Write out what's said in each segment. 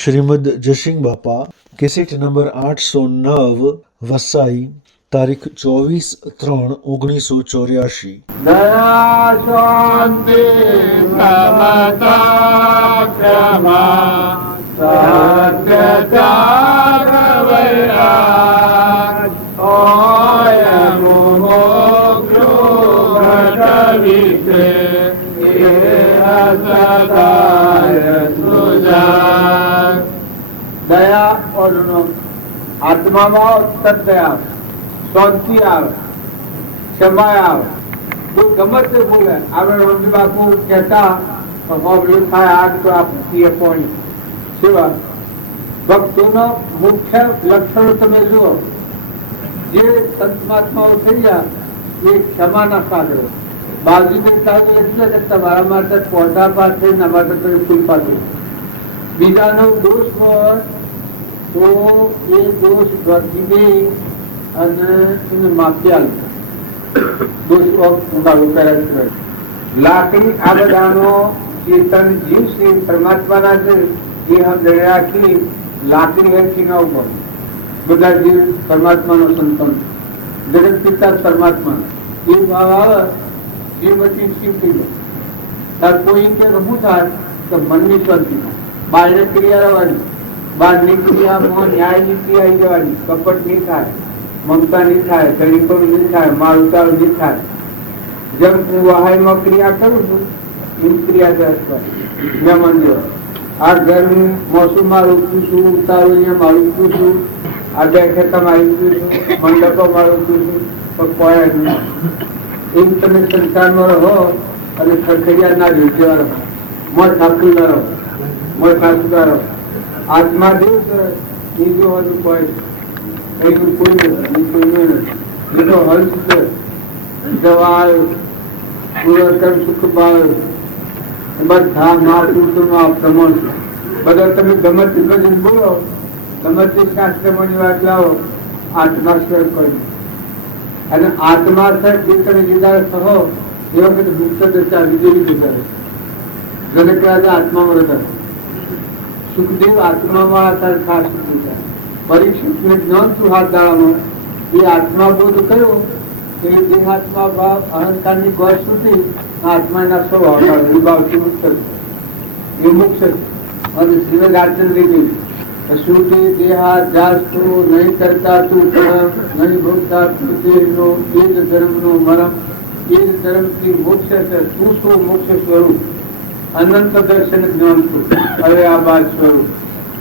શ્રીમદ જયસિંહ બાપા cassette number 809 Vasai તારીખ 24/3/1984। દયા શાંતિ સમતા ક્ષમા સત્યતા વૈરાગ ઓય મોક્ષો ઘટવિશે સદાય સુજા। દયા और આત્મામાં સદદયા શાંતિ આવે, ક્ષમા આવે, કોઈ ગમે તે બોલે આપણે રોજી બાપુ કહેતા હોબળું થાય આગ તો આપીએ પાણી સેવા ભક્તોનો મુખ્ય લક્ષણો તમે જુઓ, જે સંત મહાત્માઓ થઈ ગયા એ ક્ષમાના સાગરો બાજુને સાહેબ એટલે કે તમારા માટે પોતા પાસે ના માટે તમે ફૂલ પાસે બીજાનો દોષ હોય તો એ દોષ ગરજી અને એને માફી દોષ કરે। લાકડી આ બધાનો ચેતન જીવ છે પરમાત્માના છે એ હમ રાખી લાકડી હરખી ના ઉપર બધા જીવ પરમાત્માનો સંતાન જગત પિતા પરમાત્મા એ ભાવ આવે એ બધી શિવ થઈ જાય। કોઈ કે શું થાય તો મનની શાંતિ બાહ્ય ક્રિયા રહેવાની, બહારની ક્રિયામાં ન્યાયની ક્રિયા આવી જવાની, કપટ નહીં થાય, મમતા નહીં થાય, તરીકોણ નહીં થાય, માલ ઉતારો નહીં થાય। જેમ હું વહાયમાં ક્રિયા કરું છું એમ ક્રિયા મહેમાન જેવા આ ઘર હું મોસમમાં રોકું છું, ઉતારું અહીંયા મારું છું, આ બે ખેતરમાં આવી છું, મંડપમાં રોકું છું, પણ કોઈ એમ તમે સંસારમાં રહો અને ખરખરિયા ના જોઈવા રહો, મોર ઠાકુર ના રહો, મોર ઠાકુર રહો। આત્મા દેવ એ જો હતું કોઈ એનું કોઈ નથી, કોઈ નથી, એ તો હર્ષ છે, જવાલ પુરસ્કાર સુખપાલ બધા મહાપુરુષોનો આ પ્રમાણ છે। બધા તમે ગમે તે ભજન બોલો, ગમે તે શાસ્ત્રમાંની વાત લાવો, આત્મા શેર કરી અને આત્મા જે તમે જીદાર કહો એ વખતે મુક્ત દશા વિજયી દશા જેને કહેવાય આત્મામાં રહેતા સુખદેવ આત્મામાં હતા ખાસ પરીક્ષિતને જ્ઞાન શું હાથ દાડામાં એ આત્મા બોધ કર્યો કે જે આત્મા ભાવ અહંકારની ગોળ સુધી આત્માના સ્વભાવ વિભાવથી મુક્ત એ મુક્ત અને શ્રીમદ આચરણ લઈ ગઈ શ્રુતિ દેહા જાસ્તુ નહીં કરતા તું કર્મ નહીં ભોગતા તું દેહનો એ જ ધર્મનો મરમ એ જ ધર્મથી મોક્ષ છે તું શું મોક્ષ સ્વરૂપ અનંત દર્શન જ્ઞાન છું હવે આ બાદ સ્વરૂપ।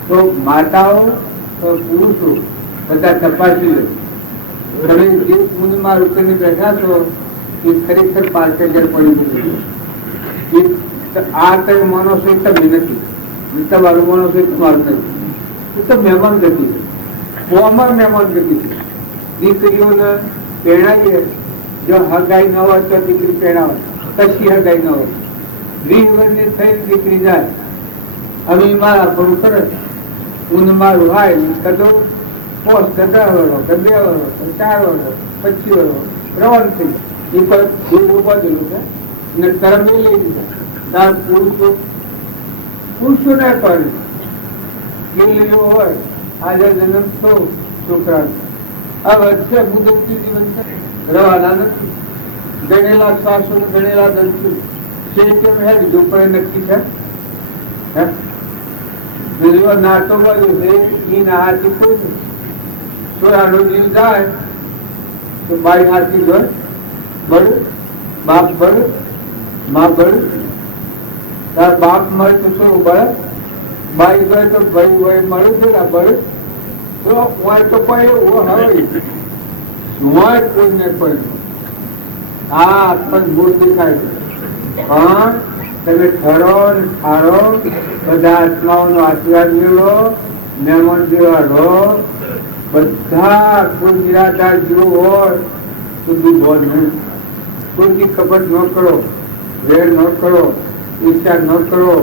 તો માતાઓ પુરુષો બધા તપાસી લે તમે જે પુણ્યમાં રૂપીને બેઠા છો એ ખરેખર 5000 પડી આ તમે માનો છો એ તમે નથી, તમારું માનો છો એ તમારું નથી, એ તો મહેમાન ગતિ અમાર મહેમાન ગતિ છે। દીકરીઓને પહેણાવીએ જો હગાઈ ન હોય તો દીકરી પહેણાવે, કશી હગાઈ ન હોય 20 વર્ષની થઈ દીકરી જાય હવે મારા પણ કરે હું મારું હાય કદો પોસ્ટ 10 વર્ષ 2 વર્ષ 4 વર્ષ 25 વર્ષ રવાન થઈ એ પર એવું બધેલું છે ને કર્મ લઈ લીધા તાર પુરુષો ને પણ એ લીધો હોય આજે જન્મ તો છોકરા આ વચ્ચે મુદતથી જીવન રવાના નથી, ગણેલા શ્વાસો ગણેલા દંતુ નક્કી છે નાટો બધું છે એ ના હાથી કોઈ સોરાનો જીવ જાય તો બાઈ હાથી ઘર બળ બાપ બળ મા બળ તાર બાપ મળે તો શું બળ બાઈ ગયો તો ભાઈ ભાઈ મળે છે ને બળ તો હોય તો કોઈ એવું હવે હોય કોઈને કોઈ હા પણ ભૂલ દેખાય છે પણ તમે ઠરો ઠારો બધા આત્માઓનો આશીર્વાદ મેળવો, મહેમાન જેવા રહો, બધા કોઈ નિરાધાર જીવો હોય સુધી બોધ નહીં, કોઈની કપટ ન કરો, વેર ન કરો, ઈચ્છા ન કરો,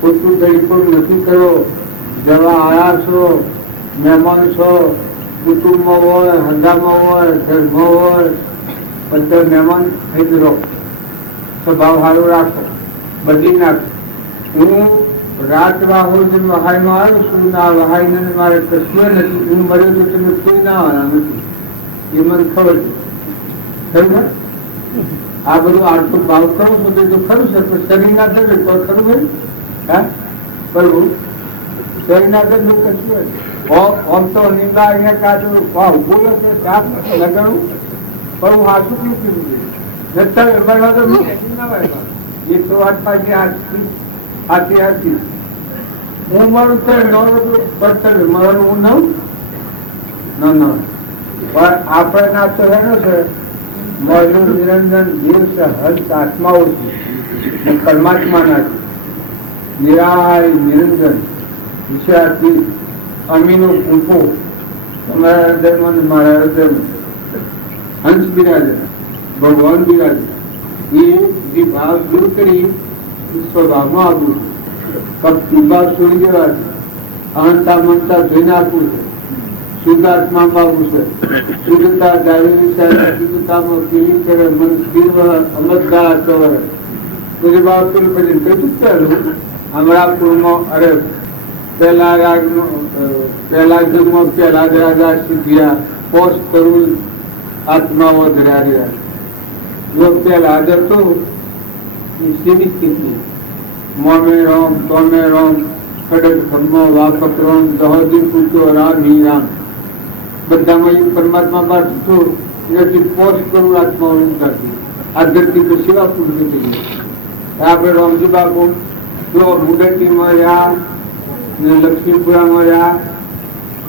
ખોટું દળીપણ નથી કરો, જવા આયા છો, મહેમાન છો, કુટુંબમાં હોય, હંધામાં હોય, ઘરમાં હોય, બધા મહેમાન થઈ જ રહો, સ્વભાવ સારો રાખો, બદલી નાખો। હું રાત વાહોજ વહાઈમાં આવ્યો છું ના વહાઈને મારે કશું નથી, હું મળ્યો તો તમે કોઈ ના આવવાના નથી, એ મને ખબર છે. ખરું ને? આ બધું આટલું ભાવ કરો છો તો ખરું છે, પણ શરીર ના દર્દ કોઈ ખરું હોય? હા બરોબર, શરીર ના દર્દ કશું હોય. આમ તો નિંદા અહીંયા કાઢું ભાવ બોલો છે સાપ લગાડું પણ હું હાથું પીવું એ તો વાત પાછી હાથી હાથી હું મારું છે મારું હું નવું પણ આપણે ના તો હેનો છે મળ્યું નિરંજન જીવ છે હંસ આત્માઓ છે પરમાત્મા ના છે નિરાય નિરંજન વિષયાથી અમીનો કૂંપો તમારા હૃદયમાં ને મારા હૃદયમાં હંસ બિરાજે ભગવાન બિરાજે એ જે ભાવ દૂર કરી સ્વભાવમાં આવવું ભક્તિ ભાવ છોડી દેવા છે, અહંતા મનતા જોઈ નાખવું છે, શુદ્ધાત્મામાં આવવું છે, શુદ્ધતા જાળવી છે, શુદ્ધતામાં પીવી કરે મન સ્થિર અમદગાર કવર બધી ભાવ પેલું પછી કઈ ચાલું અમરાપુરમાં અરે પહેલા યુગમાં પહેલા રાજા શીખ્યા પોષ કરવું આત્માઓ ધર્યા રહ્યા જો પહેલા જતો સીધી સ્થિતિ મોમે રોમ તોમે રોમ ખડક ખમ્મો વાપક રોમ દહોદી પૂછો રામ હિ રામ બધામાં પરમાત્મા બાદ છું એનાથી પોષ કરવું આત્માઓ નથી આ ધરતી તો સેવા પૂરી થઈ આપણે રોમજી બાપુ જો મુંડટીમાં રહ્યા લક્ષ્મીપુરામાં રહ્યા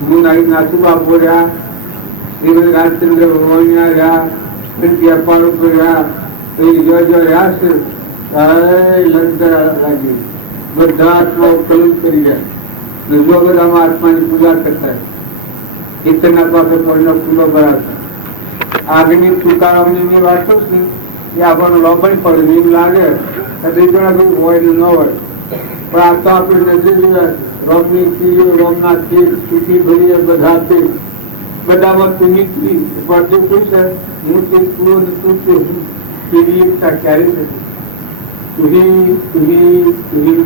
હું નાથુ બાપુ રહ્યા શ્રી રાજચંદ્ર ભગવાન રહ્યા પાડો રહ્યા રહ્યા છે લાગી બધા આત્માઓ કલુષ કરી રહ્યા જો બધામાં આત્માની પૂજા કરતા ચેતનના પાસે પડનો ફૂલો ભરાતા આગની તુકારામની વાતો છે એ આપણને લોભણ પડે એવું લાગે બે જણા કોઈ હોય ને ન હોય પણ આ તો આપણે નજર જોયા રોમની સ્ત્રીઓ રોમના તેજ સ્તુતિ ભરીએ બધા તે બધામાં તુની પડતું શું છે હું તે તું તું તેવી એકતા ક્યારે થતી તુહી તુહી તુહી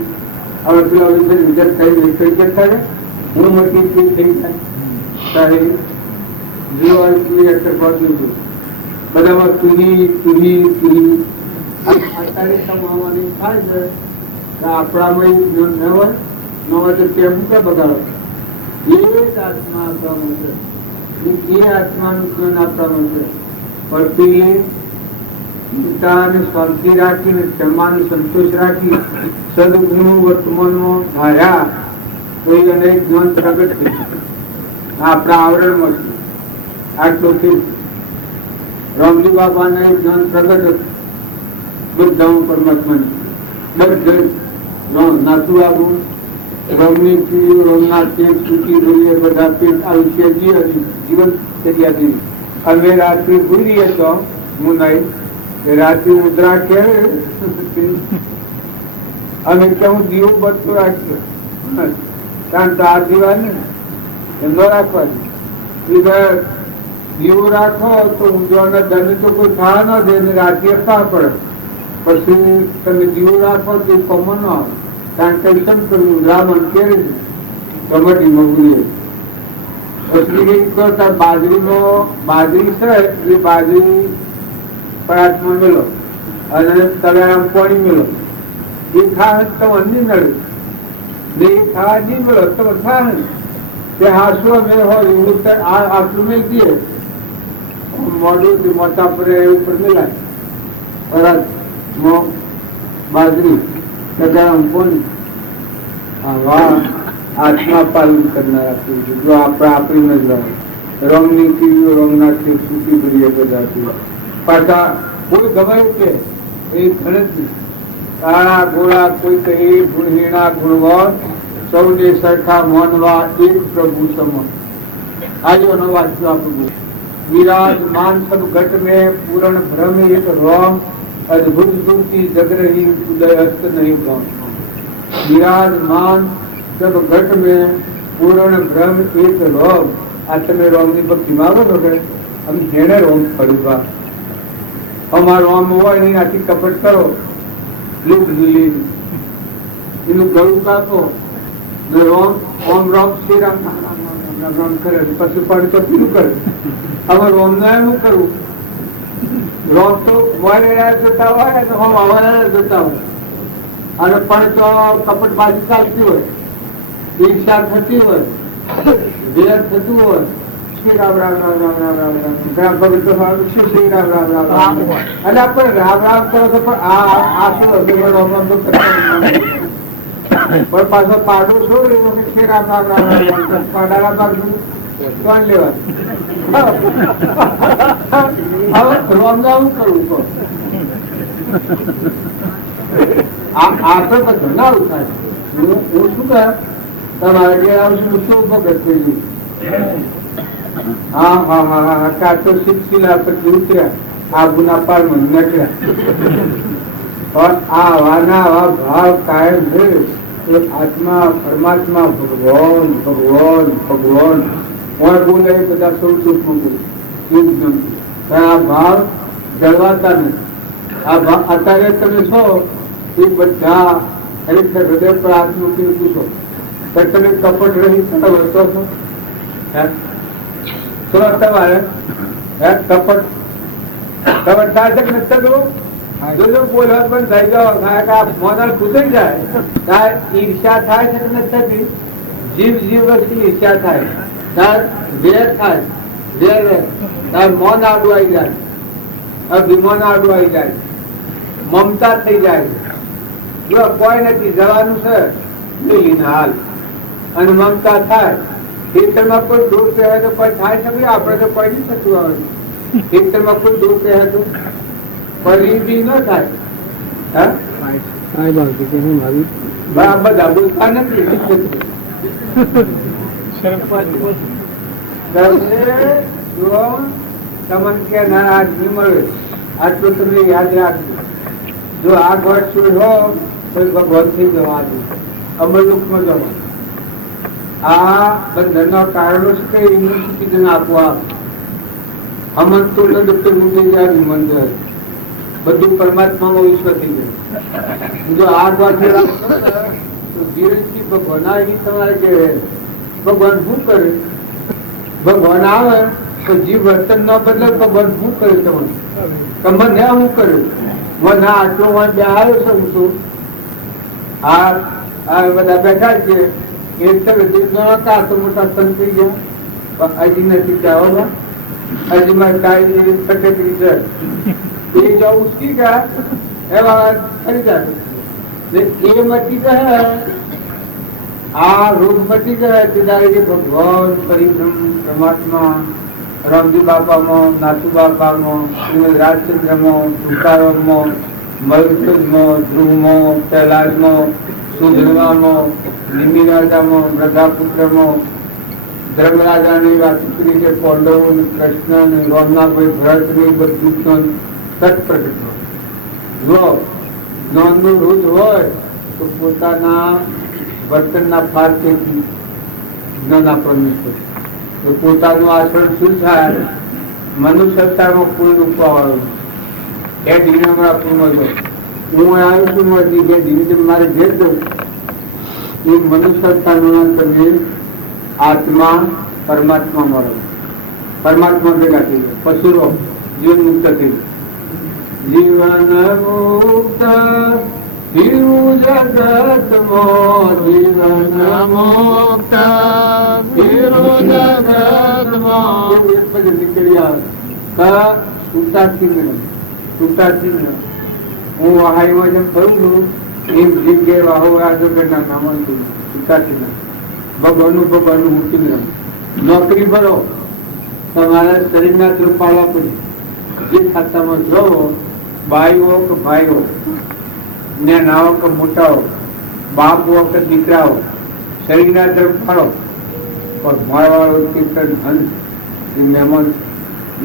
હવે પેલા વિચાર કરી કઈ થાય હું મતી તું થઈ થાય તારે જીવ અક્ષર પડતું હતું બધામાં તુહી તુહી તુહી અત્યારે સમાવાની થાય છે આપણામાં ન હોય ન હોય તો કેમ કે બગાડો એ જ આત્મા આપવામાં છે એ આત્માનું જ્ઞાન આપવામાં છે પરથી ચિંતા અને શાંતિ રાખીને ક્ષમાને સંતોષ રાખી સદગુણો વર્તમાનમાં ધાર્યા તો એ અનેક જ્ઞાન પ્રગટ થઈ આપણા આવરણમાં છે આટલું રામજી બાબાને જ્ઞાન પ્રગટ બધા પરમાત્માની બધે નાથુ બાબુ રમની પીડીઓ રમના પેટ સૂકી જોઈએ બધા પેટ આયુષ્ય જીવન કર્યા અમે રાત્રિ ભૂલીએ તો હું નહીં રાત્રિ મુદ્રા કે અમે કેવું દીવો બચતો રાખ્યો કારણ તો આ દીવા ને એમ ન રાખવાની દીવો રાખો તો ઊંઝાના દંડ તો કોઈ થવા ન દે ને રાત્રિ અપા પડે પછી તમે દીવો રાખો તો કમો ન આવે કારણ કે કેમ કરવું બ્રાહ્મણ કેવી કબડ્ડી મગુલી પછી કરતા બાજરી છે એ બાજરી પરાઠમાં મેલો અને તળામ પાણી મેલો એ ખાવા તો નહીં નડે ને એ ખાવા નહીં મેળો તો થાય ને તે હાસવો મેં હોય એવું આટલું મેં દઈએ મોડું મોટા પર એવું પર મેલાય પરાઠ બાજરી તળામ પાણી આત્મા પાલન કરનાર જો આપણી નજર રંગની કીડીઓ રંગના સૂકી ભરીએ બધા પાછા કોઈ ગમાયું કે એ ગણત કાળા ગોળા કોઈ કહે ગુણહીણા ગુણવાન સૌને સરખા માનવા એક પ્રભુ સમા આજો નો વાંચો આપણું विराजमान सब घट में पूर्ण भ्रम एक रोम अद्भुत सुखी जग रही उदय हस्त नहीं कौन विराजमान सब घट में पूर्ण भ्रम एक रोम आत्मे रोम ની ભક્તિ માગો તો કે અમે જેને રોમ પડવા અમાર રોમ હોય નહીં આથી કપટ કરો લૂટ લી એનું ગળું કાપો ને ઓમ રોમ શ્રી રામ રામ કરે પછી પણ તો પીલું કરે. હવે રોમ ના એનું કરવું, રોમ તો મોડે જોતા હોય તો હમ હવાના જોતા હોય અને પણ તો કપટ બાજુ ચાલતી હોય, ઈર્ષા થતી હોય, વેર થતું હોય, શ્રી રામ રામ રામ રામ રામ રામ રામ ગ્રામ ભગત તો સારું શ્રી રામ રામ રામ રામ એટલે આપણે રામ રામ કરો તો પણ આ શું રામ રામ તો કરતા પણ પાછો પાડો શું એનો કે શ્રી રામ રામ રામ રામ પાડાના બાજુ કોણ લેવા હવે રામ રામ કરવું તો આ તો બધું ના ઉઠાય. હું શું કહે તમારે જે આવશું શું ભગત થઈ ગયું. હા હા હા હા કાં તો શિક્ષિલા પછી ઉતર્યા આ ગુના પારમાં નીકળ્યા પણ આ આવા ભાવ કાયમ છે એ આત્મા પરમાત્મા ભગવાન ભગવાન ભગવાન કોણ બોલે એ બધા સૌ સુખમાં બોલે એવું ગમતું પણ આ ભાવ જળવાતા નથી. આ ભાવ અત્યારે તમે છો એ બધા ખરેખર હૃદય પર હાથ મૂકીને પૂછો તમે કપટ રહી તમે વર્તો છો તમારે કપટ કપટ થાય છે કે નથી જો બોલવા પણ થઈ જાઓ મોદલ ખૂટી જાય ત્યારે ઈર્ષા થાય છે કે નથી, જીવ જીવ વસ્તી ઈર્ષા થાય ત્યારે વેર થાય, વેર ત્યારે મૌન આડું આવી જાય, અભિમાન આડું આવી જાય, મમતા થઈ જાય. જો કોઈ નથી જવાનું છે હાલ અને મમતા થાય ખેતરમાં કોઈ દુઃખ રહે તો કોઈ થાય શકે આપણે તો કોઈ નહીં થતું આવે. ખેતરમાં કોઈ દુઃખ રહે તો કોઈ બી ન થાય. બધા બોલતા નથી તમને કે ના આજ નહીં મળે આટલું તમે યાદ રાખજો. જો આ વર્ષ શું હો તો ભગવાન થઈ જવા અમરલુકમાં જવા. આ બંધનના કારણો છે કે યુનિવર્સિટી આપવા હમણાં તો ડોક્ટર મૂકી જાય મંદિર બધું પરમાત્મામાં વિશ્વ થઈ જાય. જો આ વાત તો ધીરજથી ભગવાન આવી તમારે કે ભગવાન શું કરે, ભગવાન આવે તો જીવ વર્તન ન બદલે ભગવાન શું કરે તમને તમને શું કરે મને આટલો બે આવ્યો છું છું આ બધા બેઠા છે એ હતા તો મોટા સંત થઈ ગયા પણ હજી નથી કહેવામાં હજી મારે કાંઈ ફટેકડી છે એ જો ઉસકી ગયા એવા થઈ જાય એ મટી ગયા આ રોગ મટી ગયા ત્યારે ભગવાન પરિભ્રમ પરમાત્મા રામજી બાપામાં, નાથુ બાપામાં, શ્રીમદ રાજચંદ્રમાં, તુકારામમાં, મયુરધ્વજમાં, ધ્રુવમાં, કૈલાસમાં, સુધર્વામાં, નિમિરાજામાં, પ્રજાપુત્રમાં, ધર્મરાજાની વાતચીત કરી છે, પાંડવો, કૃષ્ણ, રામનાભાઈ, ભરતની બધું તત્પ્રગટ. જો જ્ઞાનનું રૂજ હોય તો પોતાના વર્તનના ફારથી જ્ઞાન આપણને તો પોતાનું આચરણ શું થાય મનુષ્ય અવતારમાં કુલ રૂપવાવાળું એ દિવ્યમાં પૂર્ણ જો હું આવ્યો છું બે દિવ્ય મારે જે દઉં એ મનુષ્ય અવતારમાં તમે આત્મા પરમાત્મા મળો, પરમાત્મા ભેગા થઈ જાય પશુરો જીવન મુક્ત થઈ જાય. જીવન મુક્ત જીવન જગતમાં જીવન મુક્ત જીવન જગતમાં નીકળી આવે છૂટાથી હું વહાઈમાં જેમ ફરું છું એમ જગ્યાએ વાહો આજના નામ છૂટાથી ભગવાનનું મૂકી દઉં. નોકરી ભરો તમારા શરીરના પાડવા પડે જે ખાતામાં જવો ભાઈઓ કે ભાઈઓ ને નાઓ કે મોટાઓ બાપ હો કે દીકરાઓ શરીરના તરફ ફાળો પણ મારવાળો કીર્તન હંસ એ મહેમાન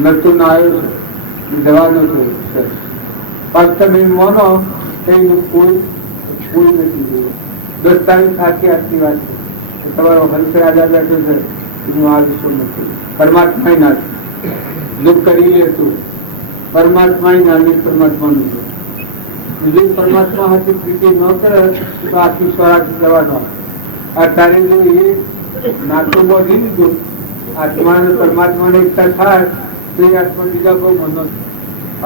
નતું ના આવ્યો છે જવાનો છે પણ તમે માનો એનું કોઈ નથી જોયું. દસ્તાવેજ સાચી આટલી વાત છે તમારો હંસ રાજા બેઠો છે એનું આ વિશ્વ નથી. પરમાત્મા ના દુઃખ કરી લે તું પરમાત્મા નાની પરમાત્માનું છે જો પરમાત્મા હાથે પ્રીતિ ન કરે તો આખી સ્વરાજ જવાનો. અત્યારે જો એ નાતો બોધી લીધું, આત્મા અને પરમાત્માને એકતા થાય તો એ આત્મા બીજા બહુ મનો.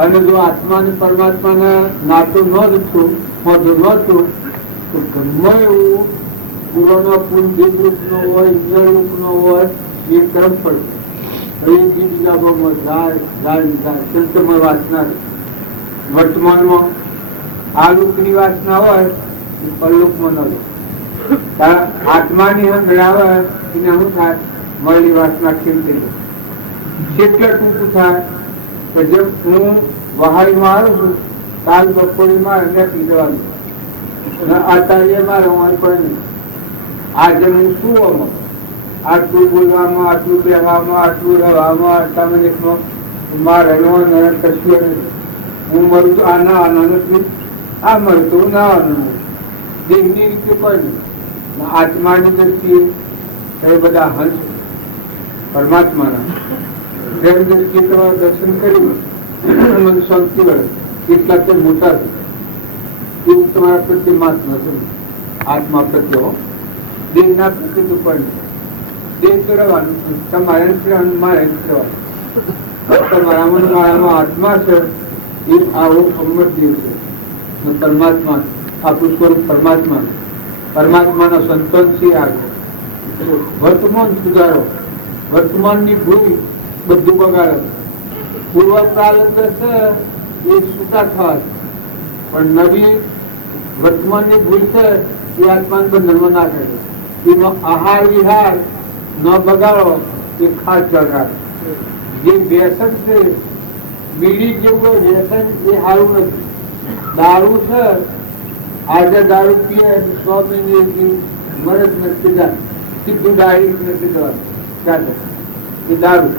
અને જો આત્મા અને પરમાત્માને નાતો ન હતું, મોઢો નહોતું, તો ગમે એવું પૂર્વનો પૂર્વ દેવરૂપનો હોય, ઇન્દ્રરૂપનો હોય, એ ક્રમ પડે. એ બીજા બહુ જાય જાય જાય સંતમાં વાસના. વર્તમાનમાં આ લોકની વાસના હોય એ પરલોકમાં ન લે. આત્માની અંદર આવે એને શું થાય? મળેલી વાસના કેમ થઈ જાય? કેટલે ટૂંકું થાય કે જેમ હું વહાડીમાં આવું છું, કાલ બપોરીમાં નીકળી જવાનું, અત્યારે મારે હું પડે નહીં. આજે હું શું આમાં આટલું બોલવામાં, આટલું બેહવામાં, આટલું રહેવામાં, આટલા મિનિટમાં મારે કશું નથી. હું મરું તો આ ના નથી, આ મરું તો હું નાવાનું નથી. દેહની રીતે કોઈ નહીં. આત્માની દ્રષ્ટિએ એ બધા હંસ પરમાત્માના પ્રેમ દ્રષ્ટિએ તમારું દર્શન કર્યું, મને શાંતિ મળે. એટલા તે મોટા છે એવું તમારા પ્રત્યે માત્ર નથી. આત્મા પ્રત્યે દેહના પ્રત્યે તો પણ દેહ તો રહેવાનું, તમારે રહેવાનું, મારે રહેવાનું. તમારા મારામાં આત્મા છે એ આવો અમર દેવ છે. પરમાત્મા આપણું સ્વરૂપ પરમાત્મા, પરમાત્માનો સંતોષ છે. આગળ વર્તમાન સુધારો, વર્તમાનની ભૂલ બધું બગાડે. પૂર્વકાલ છે એ સુતા થવા, પણ નવી વર્તમાનની ભૂલ છે એ આત્માન બંધનમાં ના કરે. એનો આહાર વિહાર ન બગાડો એ ખાસ જગાડ. જે વ્યસન છે બીડી જેવું વ્યસન એ સારું નથી. દારૂ છે, આજે દારૂ પીએ 100 મહિને મરજ નથી જાય, સીધું ડાયરેક્ટ નથી જવાનું. ચાલે એ દારૂ.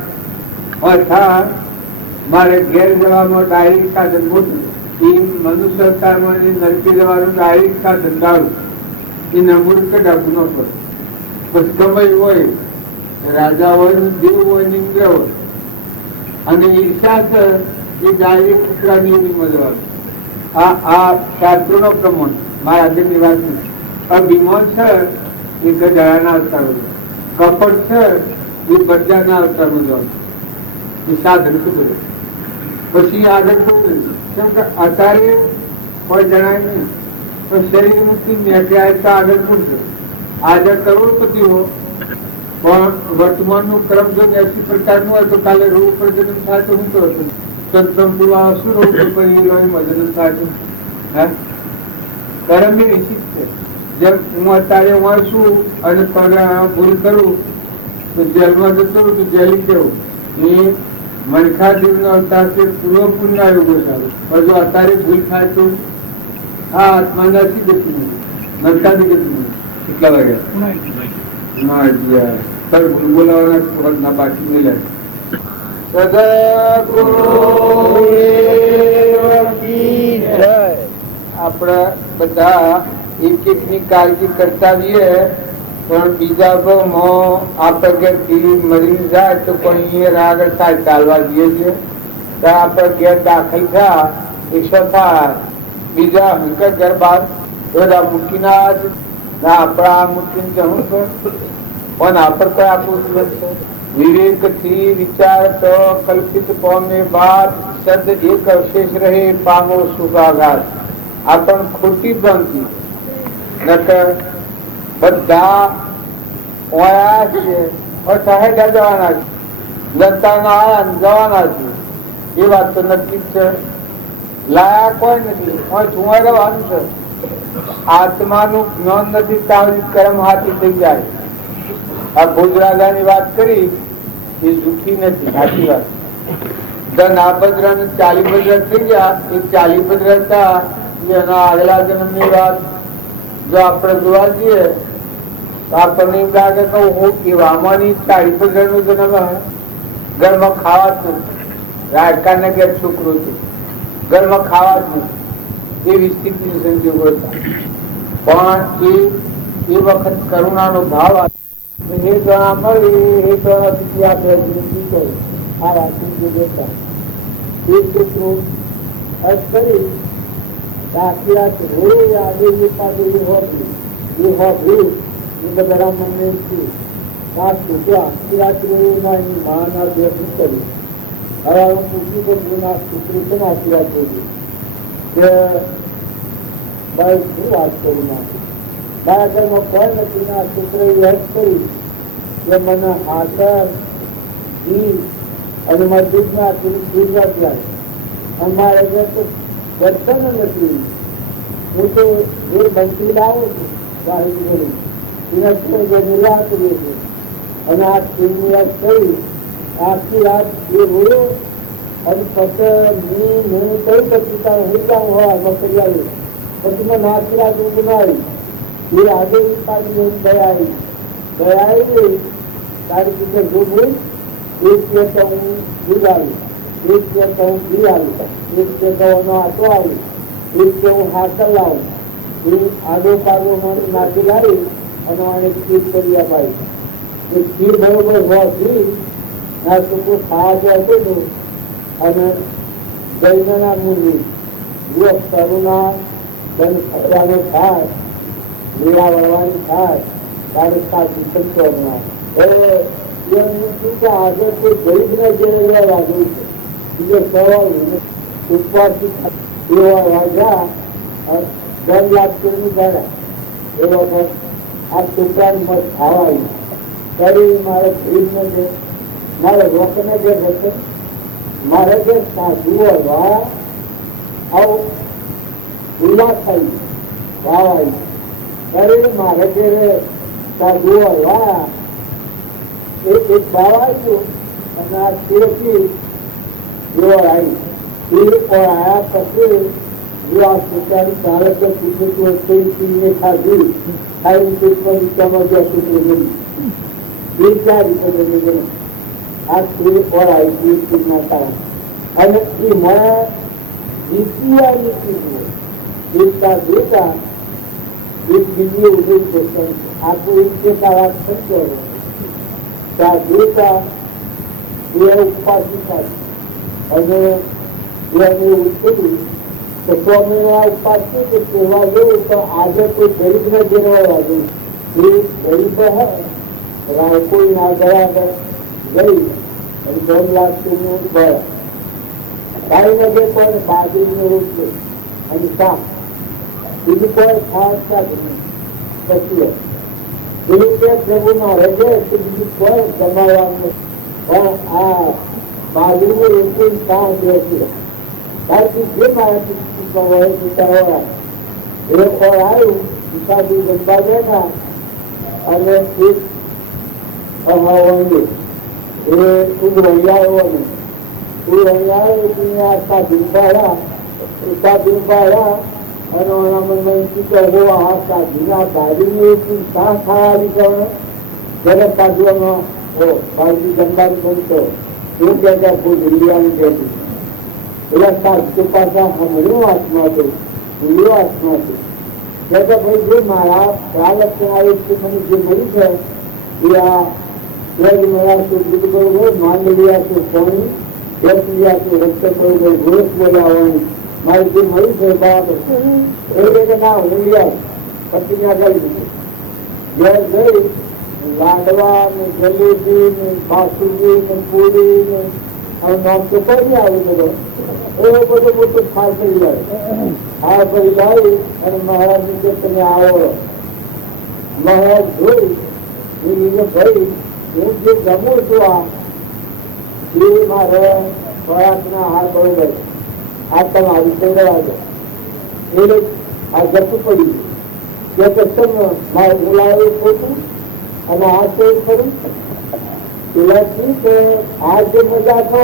અર્થાત મારે ઘેર જવામાં ડાયરેક્ટ સાધન મોટું, એ મનુષ્ય અવતારમાં નરકી જવાનું ડાયરેક્ટ સાધન દારૂ. એ નમૂર કઢાવવું ન પડે. બસ ગમે હોય, રાજા હોય, દેવ હોય, ઇન્દ્ર હોય, અને ઈર્ષા છે એ ડાયરેક્ટ કુતરાની એની જવાનું. આ શાસ્ત્રોનો પ્રમાણ મારા આગળની વાત નથી. અભિમાન છે એ ગજાના અવતારો, કપટ છે એ બજાના અવતારમાં જવાનું. એ સાધન શું કરે? પછી આગળ શું કરે? કેમ કે અત્યારે કોઈ જણાય નહીં, પણ શરીર મુક્તિ મેં તો આગળ પૂછશે. આજે કરોડપતિ હો, પણ વર્તમાનનું ક્રમ જો 80 પ્રકારનું હોય તો કાલે રોગ પર જન્મ થાય તો શું કરો? સત્સંગમાં શું રોગ પરિવારમાં જન્મ થાય છે? કર્મની નિશ્ચિત છે. જેમ હું અત્યારે હું છું અને ભૂલ કરું તો જેલમાં જતો રહું તો જેલી કેવું એ મનખા દેવનો અવતાર છે. પૂર્વ પુણ્ય યોગો સારું, પણ જો અત્યારે ભૂલ થાય તો આ આત્મા નથી ગતિ નથી, મનખાની ગતિ નથી. કેટલા વાગ્યા? ભૂલ બોલાવાના બાકી નહીં. આપણે બધા એક એક ની કાળજી કરતા રહીએ, પણ બીજા ભાવમાં આપણે ઘેર મરી જાય તો પણ આગળ થાય ચાલવા જઈએ છીએ તો આપણે ઘેર દાખલ થયા 100 થાય, બીજા હંકર ઘર બાદ બધા મૂકીને આપણા આ મૂકીને જવું પણ આપણે કોઈ આપણું વિવેક થી વિચાર તો કલ્પિત પામે બાદ સદ એક અવશેષ રહે પામો સુખાઘાત. આ પણ ખોટી ભ્રાંતિ. નકર બધા ઓયા છે ઠહેડા જવાના છે, લતાના આયા જવાના છે. એ વાત તો નક્કી જ છે. લાયા કોઈ નથી, ધુઆ રહેવાનું છે. આત્માનું જ્ઞાન નથી ત્યાં કર્મ હાથી થઈ જાય. આ ભોજરાજાની વાત કરી એ જૂઠી નથી, સાચી વાત. ધન આભદ્ર ને 40 ભદ્ર થઈ ગયા. એ 40 ભદ્ર હતા એના આગલા જન્મની વાત જો આપણે જોવા જઈએ તો આપણને એમ લાગે કે હું કેવામાં 40 ભદ્ર નો જન્મ ઘરમાં ખાવા જ નથી. રાજકા ને ઘેર છોકરો છે, ઘરમાં ખાવા જ નથી. એવી સ્થિતિ સંજોગો હતા. પણ એ વખત કરુણાનો ભાવ હે ગણા મળી, હે ગણા સુધી આપણે વિનંતી કરી આ રાખી દેતા એક કરી દાખલા રોજ આજે પાછું હોતી એ બધા મને આશીર્વાદ મહાના દર્શન કર્યું. હવે હું પૂછ્યું કે ગુના સૂત્રી છે ને આશીર્વાદ કર્યું કે ભાઈ શું વાત કરી નાખી મારા ઘરમાં કોઈ નથી ને આ સૂત્ર યાદ કરી કે મને હાથર ઘી અને મારા દૂધના દૂધવા જાય અમારે દર્શન નથી. હું તો જે બંટી લાવું છું વાહિની એના નિર્વાહ કરીએ છીએ અને આ સ્ત્રીની વાત કરી આખી રાત એ રોયો અને પછી હું કઈ પછી હું જાઉં હોય એમાં કરી આવી પછી મેં આખી રાત ઊંઘ ના આવી એ આજે પાછી દયા આવી તારી રીતે જોવું એક કહેતા હું દૂધ આવી એક કહેતા હું ઘી આવી એક કહેતા એનો આટો આવી એક કે હું હાથર લાવું એ આડો પાડો મારી નાખી લાવી અને આને ખીર કરી અપાઈ. એ ખીર બરોબર હોવાથી ના છોકરું ખાવા જે હતું અને જૈનના મુનિ યુવક કરુણા ધન ખતરાનો થાય લીલા વળવાની થાય ત્યારે સાચી સંતોષના આજે કોઈ ગરીબને જેને લેવા વાગ્યું છે બીજો સવાલ ઉપવાસી એવા વાગ્યા 10 લાખ ની ગયા એ વખત આ છોકરાની મત ખાવાય કરી મારે ગરીબને જે મારે રોકને જે હશે મારે જે સાધુઓ આવું ઉલ્લા થઈ ખાવાય કરી મારે જે સાધુઓ એક બાવા છું અને આ તિરકી જેવો આવી આયા પછી જો આ છોકરાની બાળકે પૂછે ખાધી ખાઈ પેટમાં જ્યાં સૂત્ર મળી એ 4 રૂપિયા આ સ્ત્રી ઓર આવી ના કારણે અને એ મને જીતીયાની ચીજ એકતા દેતા એક બીજી ઉદય થશે આખું એક વાત થશે ત્યાં દેતા એ ઉપાસિકા અને એને ઉઠેલું તો સ્વામીના ઉપાસ કે સેવા જેવું તો આજે કોઈ ગરીબને જેરવા વાગ્યું એ ગરીબ હોય કોઈ ના ગયા ગઈ અને 10 લાખ ગયા કાંઈ લગે કોઈ બાજરીનું રોટલું અને શાક બીજું કોઈ ખાસ પછી પેલું કે પ્રભુના હૃદય કે બીજું કોઈ જમાવાનું પણ આ બાજરીનું રોટલું શાક બેસી બાકી જે મારાથી હોય પિતા એ ફળ આવ્યું પિતાજી જમવા બેઠા અને એક એ ખૂબ રંગાયો ને એ રંગાયો આખા ભીંપાડા અને એના મનમાં શીખે હોવા આ સાધુના બાજરીની શા ખાવાની કરે જ્યારે સાધુઓમાં બાજરી જમવાનું બનતો એ કહેતા કોઈ ઇન્ડિયાની કહેતી પેલા સાધુ પાછા હમણાં વાસમાં હતું ભૂલ્યો વાસમાં હતું કહેતા ભાઈ જે મારા લક્ષણ આવે છે મને જે મળી છે એ આ મળ્યા છે દૂધ બરોબર માંડ લીયા છે પાણી ભેંસ લીયા છે રક્ત બરોબર ઘોષ બોલાવવાની મારી જે મળી છે બરાબર એ કે ના હું લ્યા પછી ત્યાં ગઈ દીધું ઘેર ગઈ લાડવા ને જલેબી ને બાસુંદી ને પૂરી ને નામ તો કરી આવી બધો એવો બધો મોટું ખાસ થઈ જાય આ ફરી લાવી અને મહારાજ નીચે તમે આવો મહારાજ જોઈ ભાઈ હું જે જમું છું એ મારે ખોરાકના હાર બરોબર આ તમારી સેવા છે એ આ જતું પડ્યું કે તમે મારે બોલાવે ખોટું અને આ તે ખરું પેલાથી કે આ જે મજા થો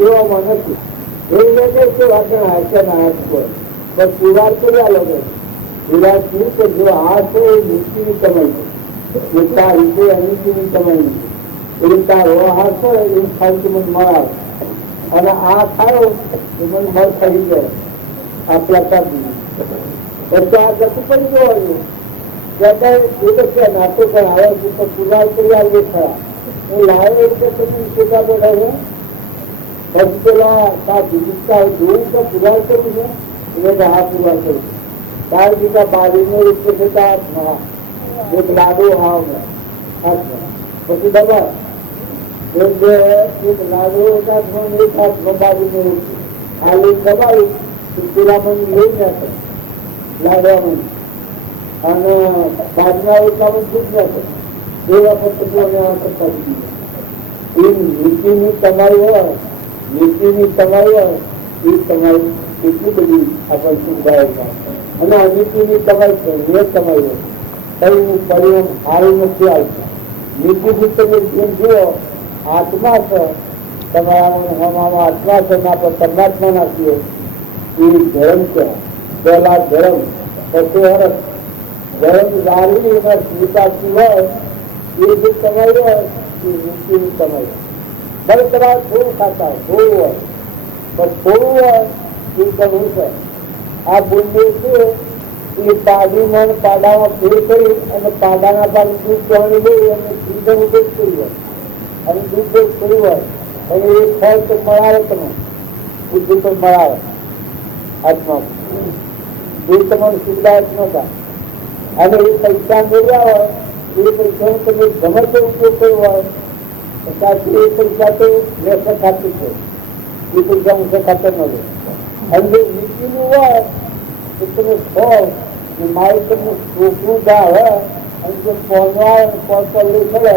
એવામાં નથી એ લોકો કે વાંચણ હાસ્ય ના હાથ પર બસ પુરાર કર્યા લોકો પુરાથી કે જો આ છે એ મુક્તિની કમાઈ છે એટલા રીતે અનિતિની કમાઈ છે એટલા વ્યવહાર છે એ ખાલી મને મળાવ અને આ ખાયો એ મને મળ થઈ જાય આ પ્રસાદ પછી આ જતું પડી જવાનું કહેતા એ તો કે નાટો પણ આવે છે તો પુરાર કરી આવીએ ખરા હું લાવે રીતે તમે શેકા બેઠા છે પછી પેલા જોવું કે પુરાર કર્યું છે એટલે હા પુરાર કર્યું तार जी का बारी में उसके पिता एक लाडू हाव में પછી બાબા એક લાડુ એક હાથ બાજુ में खाली दबाई पूरा मन લઈ જશે લાડવાનું અને બાજુના એકાવન છૂટ જશે એ વખત કરતા એ નીતિની કમાઈ હોય નીતિની કમાઈ હોય એ કમાઈ કેટલી બધી આપણે સુધારેલા અને અનીતિની કમાઈ છે એ કમાઈ હોય કઈ પરિણામ સારું નથી આવતું નીતિથી તમે જેમ જુઓ આત્મા છે તમારા આત્મા છે ના પર પરમાત્મા નાખીએ એ ધર્મ છે પહેલા ધર્મ પછી હરસ ધર્મ જાળવી એના સ્વીકારતી હોય એ જે કમાઈ હોય એ નીતિની કમાઈ ભલે તમારે થોડું ખાતા હોય થોડું હોય પણ થોડું હોય એ કરવું છે આ પુણ્ય છે એ પાડીમાં પાડામાં ફેર કરી અને પાડાના પાડ દૂધ પાણી લઈ અને દૂધ ઉપેક્ષ કર્યું હોય અને દૂધ કર્યું હોય અને એ ફળ તો મળાવે તમે બુદ્ધિ તો મળાવે આત્મા એ તમારું સિદ્ધાર્થ નતા અને એ પૈસા મેળવ્યા હોય એ પૈસાનો તમે ગમે તે ઉપયોગ કર્યો હોય સાચું એ પૈસા તો લેસર ખાતું છે એ પૈસા ઊંચા ખાતર ન લે અને જો નીતિનું હોય તો તમે છો મારે તમને છોકરું ગા હોય અને જો પહોંચવા પહોંચ પર લઈ પડે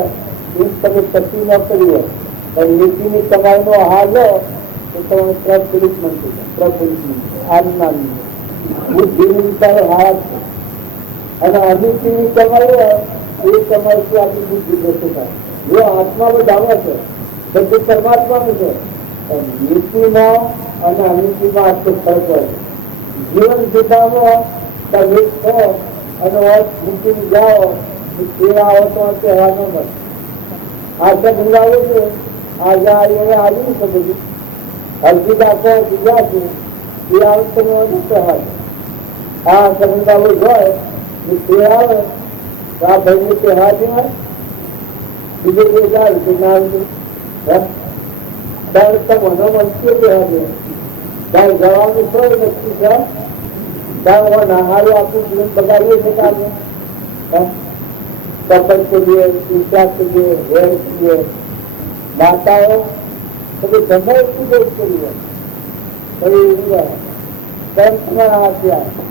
એ તમે શક્તિ ન કરી હોય પણ નીતિની કમાઈનો આહાર લો તો તમે પ્રફુલ્લિત બનતું પ્રફુલ્લિત આનંદ બુદ્ધિની વિચારો હાર છે અને અનિતિની કમાઈ હોય એ કમાઈથી આપણી બુદ્ધિ જશે થાય જો આત્મા બધામાં છે બધું પરમાત્માનું છે પણ નીતિમાં અને અનિતિમાં આટલો ફરક હોય જીવન સુધામાં તમે છો અને મૂકીને જાઓ સેવા આવો તો કહેવા ન મળે આ સબ ઊંઘાવે છે આજે આવ્યું છે બધું હલકી દાખલો બીજા છે એ આવતો કહેવાય આ સંબંધાવો હોય એ આવે તો આ ભાઈને કહેવા દેવાય બીજે કોઈ જાય કે ના ત્યારે તમને મનસ્ય કહેવા દે ત્યારે જવાનું થોડું નક્કી છે ત્યારે નાહારું આખું જીવન બગાડીએ છે કારણે કપડ કરીએ ઈચ્છા કરીએ વેર કરીએ માતાઓ તમે ગમે એટલું દોષ કરી હોય તમારા હાથ્યા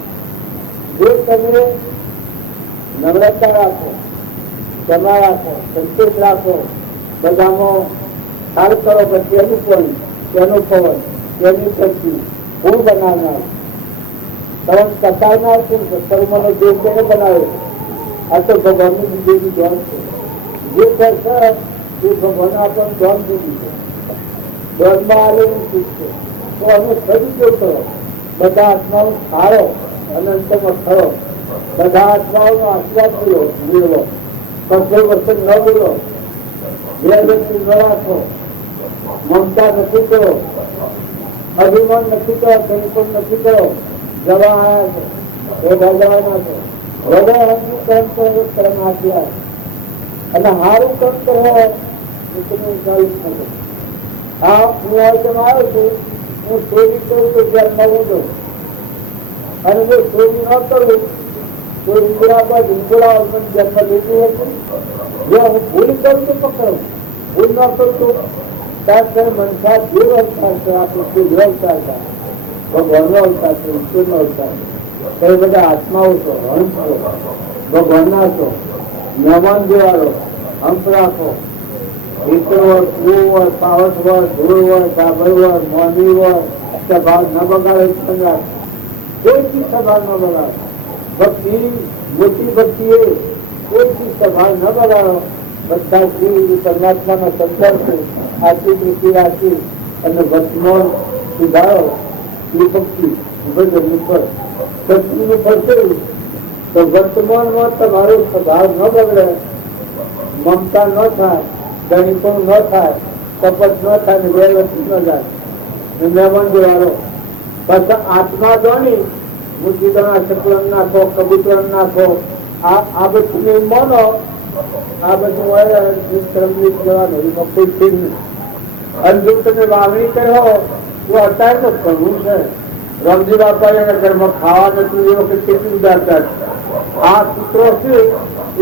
જો તમે નમ્રતા રાખો ક્ષમા રાખો સંતોષ રાખો બધામાં સારું કરો પછી એનું પણ તેનું પવન તેની શક્તિ હું બનાવનાર તમે કટાવનાર છું સત્કર્મનો જે તેને બનાવે આ તો ભગવાનની બીજેની ધ્યાન છે જે કરશે એ ભગવાન આપણને ધ્યાન દીધું છે ધ્યાનમાં આવેલું ચીજ છે તો અમે સદુપયોગ કરો બધા આત્માઓ સારો અને અંતમાં ખરો બધા આત્માઓનો આશીર્વાદ મેળવો કશો વચન ન બોલો બે વ્યક્તિ ન રાખો મમતા નથી કરો અભિમાન નથી કરો કંપન નથી કરો જવા આવ્યા છે એ ભગવાના છે હૃદય હંગી કર્મ કરો કર્મ આપ્યા અને સારું કર્મ કરો એ તમે ઉચારી શકો આ હું આયોજન આવ્યો છું હું ચોરી કરું તો ધ્યાન મળવું દઉં અને જો ચોરી ન કરું તો ઇન્દિરા બાદ ઇન્દિરા પણ જન્મ લીધું હતું જો હું ભૂલ કરું તો પકડું ભૂલ ન કરું તો ત્યાં મનસા જે અવતાર છે આપણે જે અવતાર છે ભગવાનનો અવતાર છે ઈશ્વરનો અવતાર છે એ બધા આત્માઓ છો હંસ છો ભગવાનના છો મહેમાન જેવાળો હંસ રાખો ઈશ્વર હોય કુવો હોય પાવત હોય ધૂળ હોય ડાબર હોય મોની હોય સભાવ ન બગાડે રાખો કોઈ ચીજ સભાવ ન બગાડો ભક્તિ મોટી ભક્તિ એ કોઈ ચીજ સભાવ ન બગાડો બધા શ્રી પરમાત્માના સંદર્ભ આથી દૃષ્ટિ રાખી અને વર્તમાન સુધારો એ ભક્તિ ભજનનું ફળ ભક્તિનું ફળ થયું તો વર્તમાનમાં તમારો સ્વભાવ ન બગડે મમતા ન થાય ગણિતોનું ન થાય કપટ ન થાય ને વ્યવસ્થિત ન જાય મહેમાન જેવાળો પછી આત્મા જાણી મુદ્દા શકલન નાખો કબૂતર નાખો આ બધું માનો આ બધું શ્રમિક જવાનું એમાં કોઈ છે નહીં અને જો તમે વાવણી કરો તો અત્યારે તો કરવું છે રામજી બાપાના ઘરમાં ખાવા નતું એ વખત કેટલી ઉદારતા છે. આ સૂત્રો છે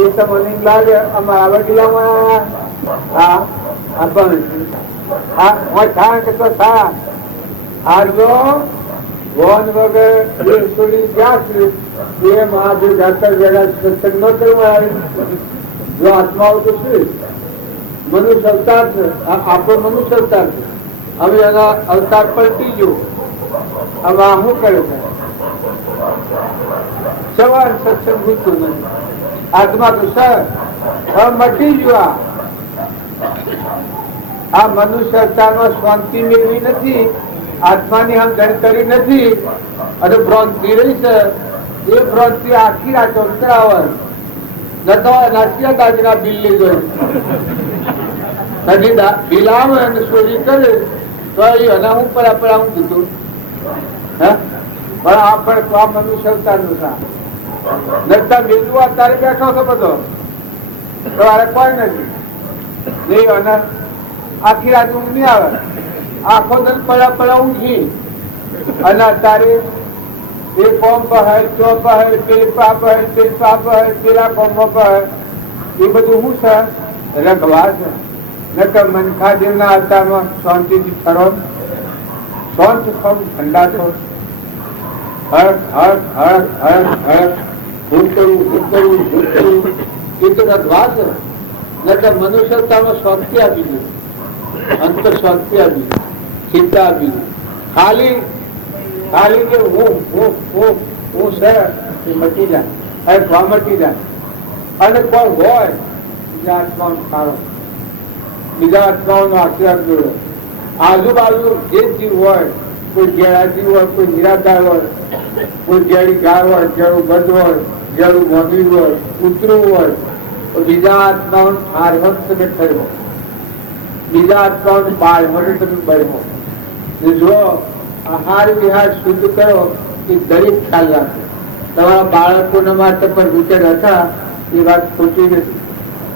એ તો મને લાગે અમારા વડીલામાં આ થાય કે તો થા આ જો વન વગર છોડી ગયા છે એ મહાદેવ જાતર વેળા સત્સંગ ન કરવા આવી. જો આત્માઓ તો છે મનુષ્ય અવતાર છે, આપણો મનુષ્ય અવતાર છે. હવે એના અવતાર પલટી ગયો. હવે આ શું કરે છે? સવાર સત્સંગ ભૂતું નથી. આત્મા તો સર હવે મટી ગયો. આ મનુષ્ય અવતારમાં શાંતિ મેળવી નથી, આત્માની આમ જાણકારી નથી અને ભ્રાંતિ રહી છે. એ ભ્રાંતિ આખી રાત ઉતરાવર નતો નાસિયા દાદીના બિલ્લી જોઈ નદી બિલ આવે અને ચોરી કરે તો એના હું પરા હું દીધું પણ આ પણ આ મનુષ્ય અવતારનું સા નતા બીજું અત્યારે બેઠો છો બધો તમારે કોઈ નથી નહીં અને આખી રાત ઊંઘ નહીં આવે. આખો દિન પડા ઊંઘી અને અત્યારે એ કોમ પહેર ચો પહેર પેલી પા પહેર પેલી પા પહેર પેલા કોમો પહેર એ બધું શું છે? રંગવા છે. નકર મનખાદેવના અવતારમાં શાંતિથી ફરો, શાંત થો, ઠંડા થો, હર્ષ હર્ષ હર્ષ હર્ષ હર્ષ ભૂત કરવું ભૂત કરવું ભૂત કરવું એ તો રંગવા છે. નકર મનુષ્યતામાં શાંતિ આપી દીધું, અંતર શાંતિ આપી, ચિંતા આપી. ખાલી ખાલી કે હું છે એ મટી જાય, મટી જાય. અને કોઈ હોય બીજા આત્માનો સારો, બીજા આત્માઓનો આશીર્વાદ જોડો. આજુબાજુ જે જીવ હોય, કોઈ ગેરાજી હોય, કોઈ નિરાધાર હોય, કોઈ જેડી ગાય હોય, જેડું ગજ હોય, જેડું મોદી હોય, કૂતરું હોય, તો બીજા આત્માઓને ઠારવત તમે ઠરવો, બીજા આત્માઓને બાળ મળે તમે બળવો. જો આહાર વિહાર શુદ્ધ કરો એ દરેક ખ્યાલ રાખે. તમારા બાળકોના માટે પણ વિચાર હતા એ વાત ખોટી નથી.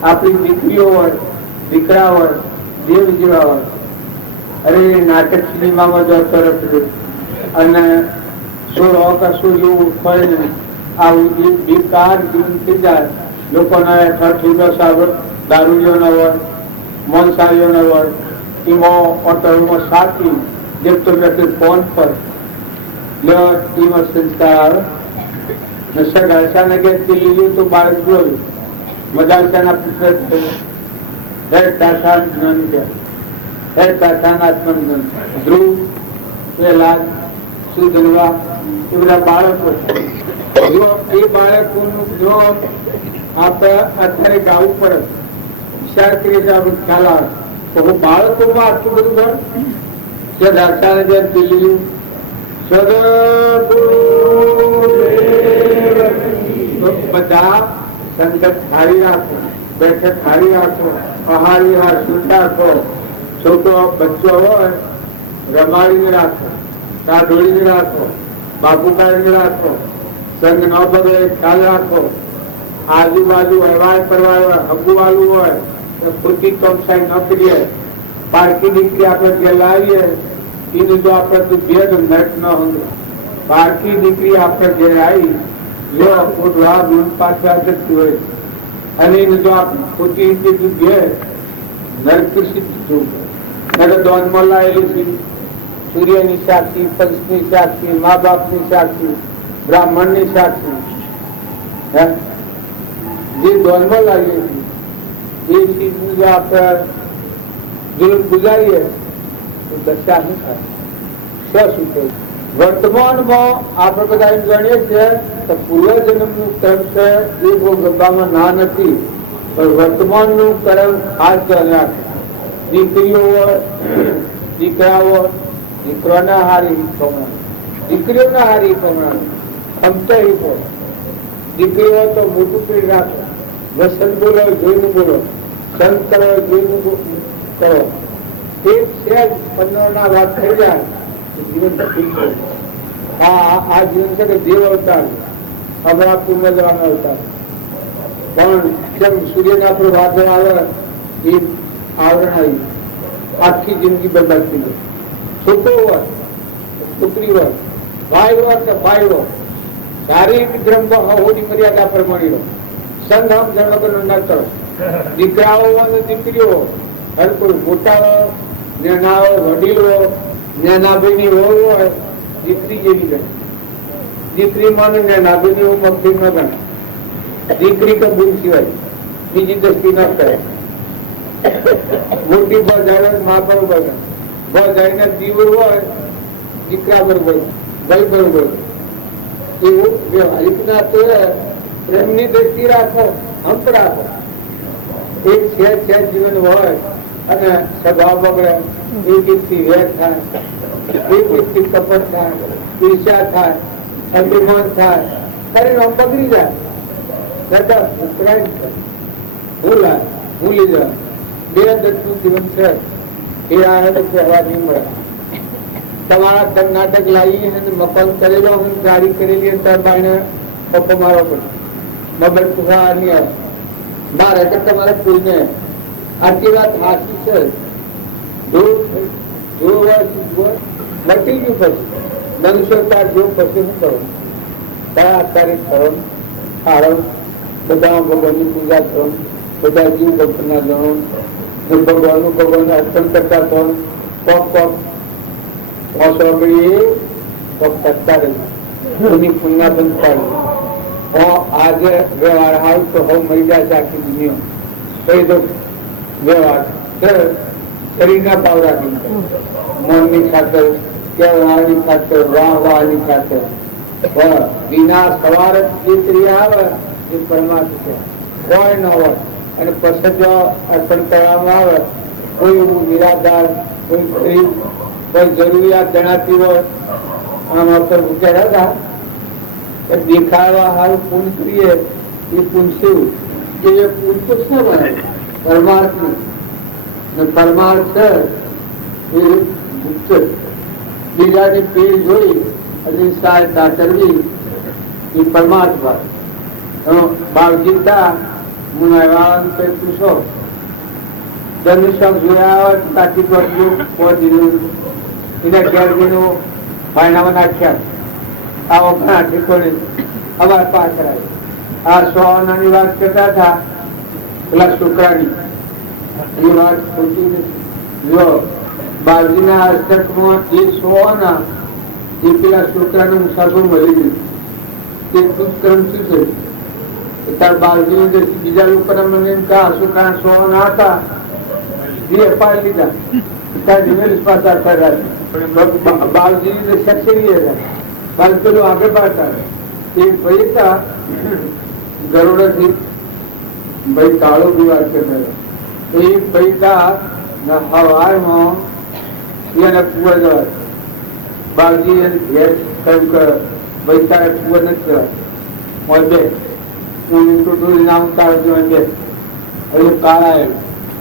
આપણી દીકરીઓ હોય, દીકરા હોય, દેવ જેવા હોય. અરે નાટક સિનેમામાં જો તરફ અને સોળ અવકાશો એવું હોય ને આવું બેકાર જીવન થઈ જાય. લોકોના ઠઠ દારૂડીઓના હોય, મોનસારીઓના હોય, એમાં ઓટોમાં સાચી જેતો વ્યક્તિ ફોન પર એમાં સંસ્કાર આવે. સગાશાના ગેસ લીધું તો બાળક જોયું મદાશાના પુસ્તક ધ્રુવ પ્રહલાદ સુધનવા એ બધા બાળકો. જો એ બાળકોનું જો આપણે અત્યારે ગાવું પડે વિચાર કરીએ તો આપણે ખ્યાલ આવે તો હું બાળકોમાં આટલું બધું ઘર બધા સંગત હારી રાખો, બેઠક હારી રાખો, આહાર વિહાર શુદ્ધ રાખો. છોકરો બચ્ચો હોય રમાડીને રાખો, કાઢોળીને રાખો, બાપુ કાઢીને રાખો, સંગ ન બગડે ખ્યાલ રાખો. આજુબાજુ હરવાય પરવાય હગુવાલું હોય તો ખોટી ચોકસાઈ ન કરીએ. પારકી દીકરી આપણે ઘેર લાવીએ એને જો આપણે ભેદ નટ ન હોય. પારકી દીકરી આપણે ઘેર આવી જો પાછા જતી હોય અને એને જો આપણે ખોટી રીતે ઘેર નરક સિદ્ધ થવું પડે. દોનમાં લાવેલી છે સૂર્યની સાક્ષી, પંચની સાક્ષી, મા બાપની સાક્ષી, બ્રાહ્મણની સાક્ષી. જે દોનમાં લાવીએ છીએ એ ચીજનું જો આપણે જુલમ ગુજારીએ તો દશા શું થાય? શું થાય? વર્તમાનમાં આપણે બધા એમ જાણીએ છીએ તો પૂર્વજન્મનું કર્મ છે એ બહુ ગબ્બામાં ના નથી, પણ વર્તમાનનું કર્મ ખાસ ધ્યાન રાખે. દીકરીઓ હોય, દીકરા હોય, દીકરાના હારી કમણા, દીકરીઓના હારી કમણા ક્ષમતા એ હોય. દીકરીઓ તો મોટું પીડ રાખો, વસન બોલો જોઈને બોલો, સંત કરો જોઈને કરો. એક સહેજ 15 વાત થઈ જાય જીવન ઠીક છે. આ જીવન છે કે દેવ અવતાર, હમણાં પૂર્વજવાનો અવતાર. પણ જેમ સૂર્યના પર વાદળ આવે એ આવરણ આવી આખી જિંદગી બરબાદ થઈ જાય. છોકરો હોય, છોકરી હોય, ભાઈઓ કે ભાઈઓ શારીરિક ધર્મ હોની મર્યાદા પ્રમાણે સંઘમ ધર્મ ન કરો. દીકરાઓ અને દીકરીઓ હર કોઈ મોટા નાનાઓ વડીલો નાનાભાઈની હોય દીકરી જેવી ગણે. દીકરી માને નાનાભાઈની મગફી ન ગણે. દીકરી કબૂલ સિવાય બીજી દસ્તી ન કરે. મોટી બજાર મા બરોબર બજાઈને દીવર હોય દીકરા બરોબર ભાઈ બરોબર એવું વ્યવહારિક ના તો પ્રેમની દ્રષ્ટિ રાખો, અંત રાખો. એક છે જીવન હોય અને સ્વભાવ બગડે, એક એકથી વેર થાય, એક એકથી કપટ થાય, ઈર્ષ્યા થાય, અભિમાન થાય, શરીર બગડી જાય. દાદા ઉકળાય ભૂલાય ભૂલી જાય. બે દત્તનું જીવન છે એ આ કહેવા નહીં મળે. તમારા કર્ણાટક લાવી અને મકાન કરેલો ગાડી કરેલી ભાઈને પપ્પો મારો પડે મબર પૂરા નહીં આવે મારે કે તમારે કોઈને આટલી વાત હાસી છે. મટી ગયું પછી મનુષ્યતા જો પછી શું કરો તારીખ કરો ખાડો બધા ભગવાનની પૂજા કરો, બધા જીવ ભક્તના ગણો, ભગવાન અર્પણ કરતા કરો. કોક કોક કરતા રહ્યું પુણ્ય બંધ પાડ્યું. આજે વ્યવહાર હાલ તો હવે મરી જાય આખી દુનિયા. કઈ દો વ્યવહાર શરીરના ભાવ રાખી મનની ખાતર કહેવાની ખાતર વાહવાની ખાતર વિના સવાર જે ક્રિયા આવે એ પરમાત્મા છે હોય ન હોય. અને પછી જો અર્પણ કરવામાં આવે કોઈ એવું નિરાધાર કોઈ ગરીબ કોઈ જરૂરિયાત જણાતી હોય આમાં પર વિચાર્યા હતા દેખાડવા સારું પૂન કરીએ એ પૂન શું કે એ પૂન તો છે બને પરમાર્થ પરમાર્થ છે એ મુક્ત. બીજાની પેઢ જોઈ અને સહાયતા કરવી એ પરમાર્થ વાત. બાળજીતા મુનાવાળાનું કઈ પૂછો જન્મશક જોયા તાકી પહોંચી એને ઘેરજીનું ભાઈનામાં નાખ્યા. આવો ઘણા ઠીકોને અવાર પાર કરાય. આ સોનાની વાત કરતા હતા પેલા છોકરાની એ વાત ખોટી નથી. જો બાળજીના હસ્તકમાં એ સોના એ પેલા છોકરાને મુસાફર મળી ગયું તે દુષ્કર્મ શું છે. તાર બાળજી બીજા લોકોના મને એમ કહા છોકરા સોના હતા એ પાડી લીધા તાર દિવેશ પાછા કર્યા બાળજી સક્ષેવી હતા. બાલ પેલું આગળ પાડતા એ ભાઈ હતા ગરોડાથી ભાઈ કાળો બી વાત કરતા એ ભાઈ હતા હવારમાં એને કુવા જવા બાળજી એને ઘેર કહ્યું કે ભાઈ તારે કુવા નથી જવા બે હું ટોટલી નામ તારજો બે હજુ કાળા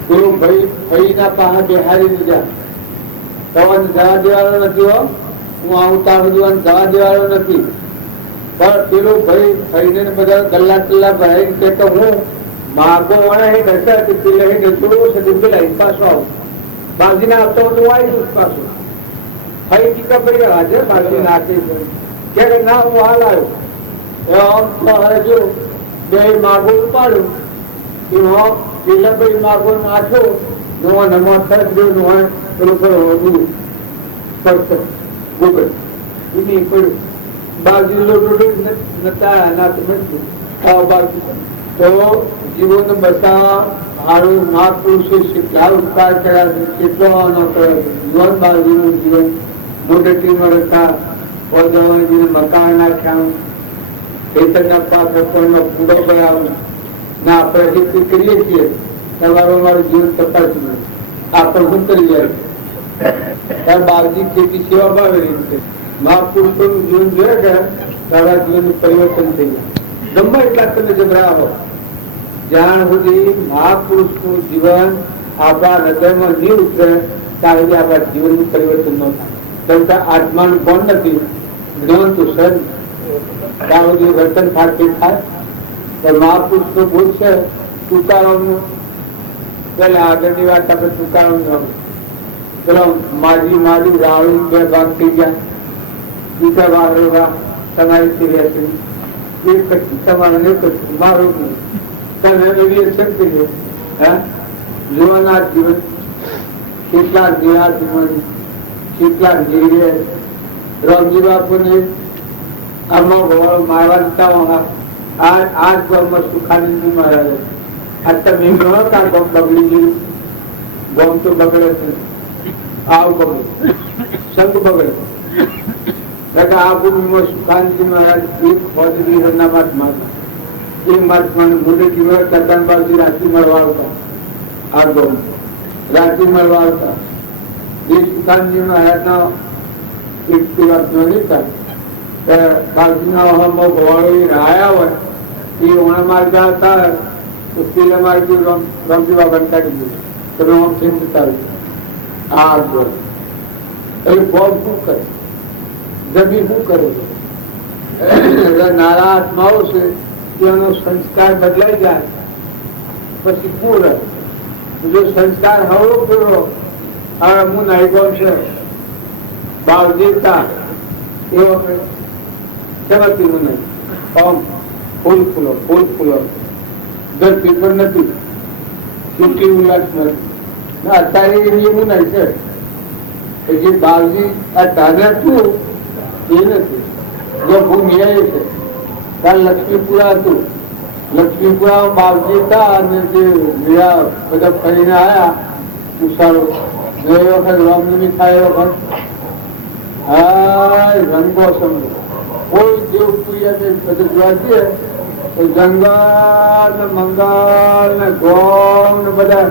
પેલું ભાઈ ભાઈના પાસે બેહારી દીધા. તમારે જવા દેવાનો નથી હો, હું આવું તારું જવાનું જવા દેવાનો નથી. પણ પેલો ભાઈ ભાઈને બધા કલાક ભરાઈ કે તો હું માગો વાળા હે ઘસા પેલા હે ઘસું સદું પેલા પાછો આવું બાજી ના આવતો હું આવી જઈશ પાછો. ભાઈ ટીકા પડી હાજર બાજી નાખી કે ના હું હાલ આવ્યો જો બે માગો ઉપાડ્યું પેલા ભાઈ માગો નાખ્યો નવા નવા ખર્ચ ગયો નવા પેલું ગોગલ એની પડ્યું બાજી નતા તો જીવન બતાવવા મારું મહાપુરુષે કેટલા ઉપકાર કર્યા છે, કેટલો જીવન બાજુનું જીવન મોટેટીમાં રહેતા પોતાના મકાન નાખ્યા ખેતરના પાક રખવાનો પૂરો કરાવ્યો ના આપણે કરીએ છીએ તમારું મારું જીવન તપાસી આપણે શું કરી જાય ત્યારે બાળજી ખેતી સેવા ભાવે રહી છે. મહાપુરુષોનું જીવન જોયા ગયા તારા જીવનનું પરિવર્તન થઈ ગયું. ગમે એટલા તમે જબરા હો જ્યાં સુધી મહાપુરુષનું જીવન આપણા હૃદયમાં નહીં ઉતરે ત્યાં સુધી આપણા જીવનનું પરિવર્તન ન થાય. કેમ આત્માનું કોણ નથી જ્ઞાન તો સર ત્યાં સુધી વર્તન ફાટતી થાય. તો મહાપુરુષનો બોધ છે તુકારામનું. પેલા આગળની વાત આપણે તુકારામ પેલા મારી રાવણ બે ભાગ થઈ ગયા બીજા વાળવા તમારી સિરિયા છે એ કચ્છી તમારે નહીં કચ્છી મારું નહીં તમે રિએક્શન કરીએ હા જોવાના જીવન કેટલાક જીવા જીવન કેટલાક જીવે રામજી બાપુને આમાં ગોળ મારવા આજ ગામમાં સુખાનંદજી મહારાજ આ તમે ગણો ત્યાં ગામ બગડી ગયું ગામ તો બગડે છે આવ બગડે સંત બગડે આ ભૂમિમાં સુખાનંદજી મહારાજ એક ફોજની રણના મહાત્મા એ મહાત્માને મોઢે જીવન ચંદનબાજી રાત્રિ મળવા આવતા આ ગામ રાત્રિ મળવા આવતા એ સુખાનંદજી મહારાજના એક વાત નહીં થાય બાજુના વાહનમાં ગોવાળો રાયા હોય એ ઓણા માર્ગા હતા તો પેલા માર્ગે રમજી બાબાને કાઢી દીધું તમે આમ કેમ જતા આ ગોળ એ બોલ શું કરે જમી શું કરે નારા આત્માઓ છે તેનો સંસ્કાર બદલાઈ જાય પછી પૂરો જો સંસ્કાર હવળો પૂરો હવે હું નાઈ ગયો છે બાવજીતા એ વખતે ચમકતી મને ઓમ ફૂલ ફૂલો દર પેપર નથી ચૂંટણી ઉલ્લાસ નથી અત્યારે એવું નહીં છે કે જે બાવજી આ તાજા હતું એ નથી જો ભૂમિ એ છે કાલ લક્ષ્મીપુરા હતું લક્ષ્મીપુરા બાવજી હતા અને જે બધા ફરીને આવ્યા ઉષાળો એ વખત રામનવમી થાય એ વખત હા રંગો સમજો કોઈ દેવ પૂર્યા બધું જોવા જઈએ તો જંગલ ને મંગલ ને ગોમ ને બધા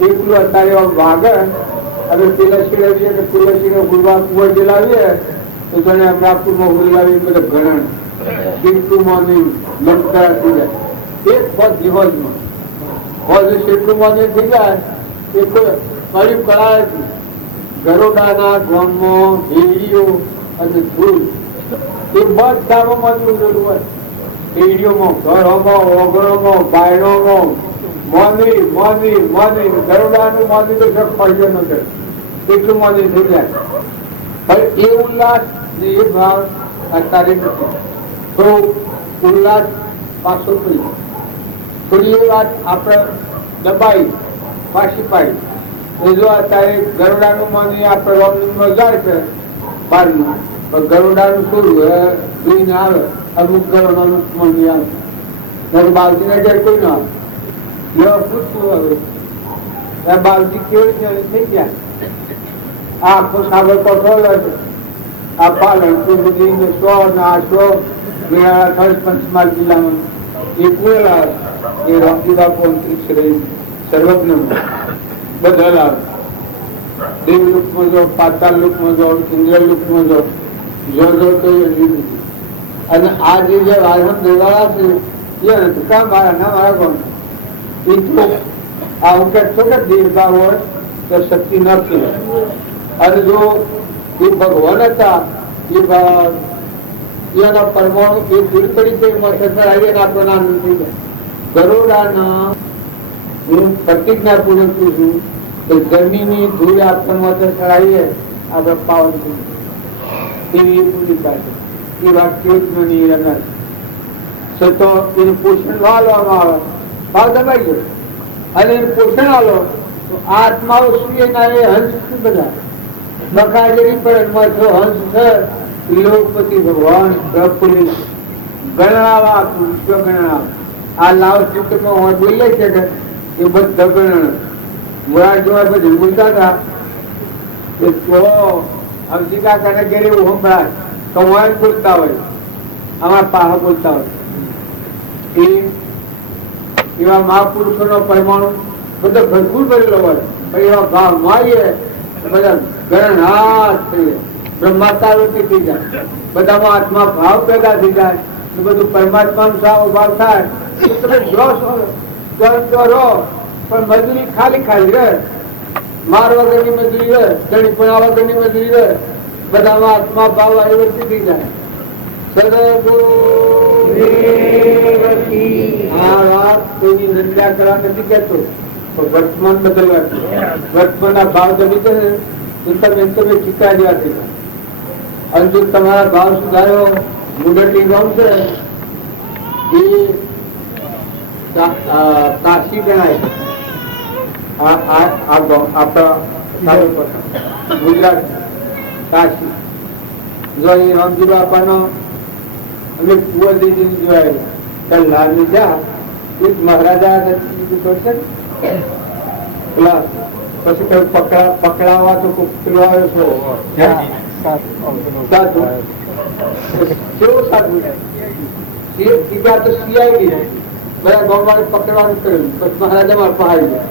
એકલું અત્યારે વાગે હવે તુલસી લાવીએ તો તુલસી ગુરવા કુંવર જે લાવીએ તો તને અમરાપુરમાં ગુરલાવી બધા ગણ ચીંટુમાં નહીં લંકા થઈ જાય એક પદ જીવનમાં પદ ચીંટુમાં નહીં થઈ જાય એ કોઈ કળી કળાય ગરોડાના ગોમમાં હેડીઓ અને ધૂળ એ બધામાં મજૂર હોય હેડીઓમાં ઘરોમાં ઓગળોમાં બાયણોમાં મોની ગરોડાનું મોની તો શક ફળ્યો નથી એટલું મોની થઈ જાય હવે એ ઉલ્લાસ ને એ ભાવ અત્યારે નથી તો ઉલ્લાસ પાછો થઈ થોડી એ વાત આપણે દબાઈ પાછી પાડી જો અત્યારે ગરોડાનું માની આપણે રોમનીમાં જાય છે બહારનું પણ ગરોડાનું શું જોઈને આવે અમુક ગરોડાનું માની આવે બાવજીને જાય કોઈ ના આવે એવા પૂછવું હવે બાવજી કેવી રીતે થઈ ગયા આ આખો સાગર કોઠો છે આ પાલનપુર બધી 100 ને 800 પંચમહાલ જિલ્લામાં એ પૂરેલા એ રામજી બાપુ અંતરિક્ષ રહી સર્વજ્ઞ બધા લાવે દેવલોકમાં જો પાતાળ લોકમાં જો ઇન્દ્રલોકમાં જો જો તો અને આ જે આશ્રમ દેવાળા છે એ નથી કામ મારા ના મારા કોણ એ તો આ વખત છોકર દેવતા હોય તો શક્તિ નથી અને જો એ ભગવાન હતા એના પરમાણુ એ દૂરકડી કોઈ મસર આવીને આપણને આનંદ થઈ જાય ગરોડાના હું પ્રતિજ્ઞા પૂર્ણ છું કે જમીનની ધૂળ આપણને ચડાવીએ આપણે પાવન એવી પૂરી પાસે એ વાત કેવી રમત તો એનું પોષણ વાળવામાં આવે ભાવ દબાઈ ગયો અને એનું પોષણ આલો તો આત્માઓ શું એના એ હંસ શું બધા બકાજેરી પર હંસ છે લોકપતિ ભગવાન પ્રફુલ્લિત ગણવા વિશ્વ ગણવા આ લાવ ચિત્તમાં હું બોલે છે કે એ બધા ગણ મુરાદ જોવા પછી બોલતા હતા કે તો અમજીકા કરે ઘેરે એવું સંભળાય તો હું બોલતા હોય આમાં પાહા બોલતા હોય એવા મહાપુરુષોનો પરમાણુ બધો ભરપૂર ભરેલો હોય પણ એવા ભાવ મારીએ બધા ગણનાથ થઈ જાય બ્રહ્માતાવૃત્તિ થઈ જાય બધામાં આત્મા ભાવ પેદા થઈ જાય બધું પરમાત્માનો સાવ ભાવ થાય તમે જો રહો પણ મજૂરી ખાલી રહે માર વગરની મજૂરી રહે ધણીપણા વગરની મજૂરી રહે બધામાં આત્મા ભાવ પરિવર્તિત થઈ જાય આ વાત કોઈની નિંદા કરવા નથી કહેતો વર્તમાન બદલવા, વર્તમાનના ભાવ દબી છે ને તમે ઠીકા જેવા થઈ જાય. અને જો તમારા ભાવ સુધારો મુદટી ગમશે એ કાશી ગણાય. આપણા ગુજરાત કાશી જો એ રામજી બાપાનો અમે કુંવરજી જોવાય લાલની જા એક મહારાજા કરશે પેલા પછી કઈ પકડાવા તો પેલો આવ્યો છો સાધુ કેવો સાધુ સીધા તો સીઆઈ ગઈ બધા ગોવાળે પકડવાનું કર્યું પછી મહારાજા માં પહાડી ગયા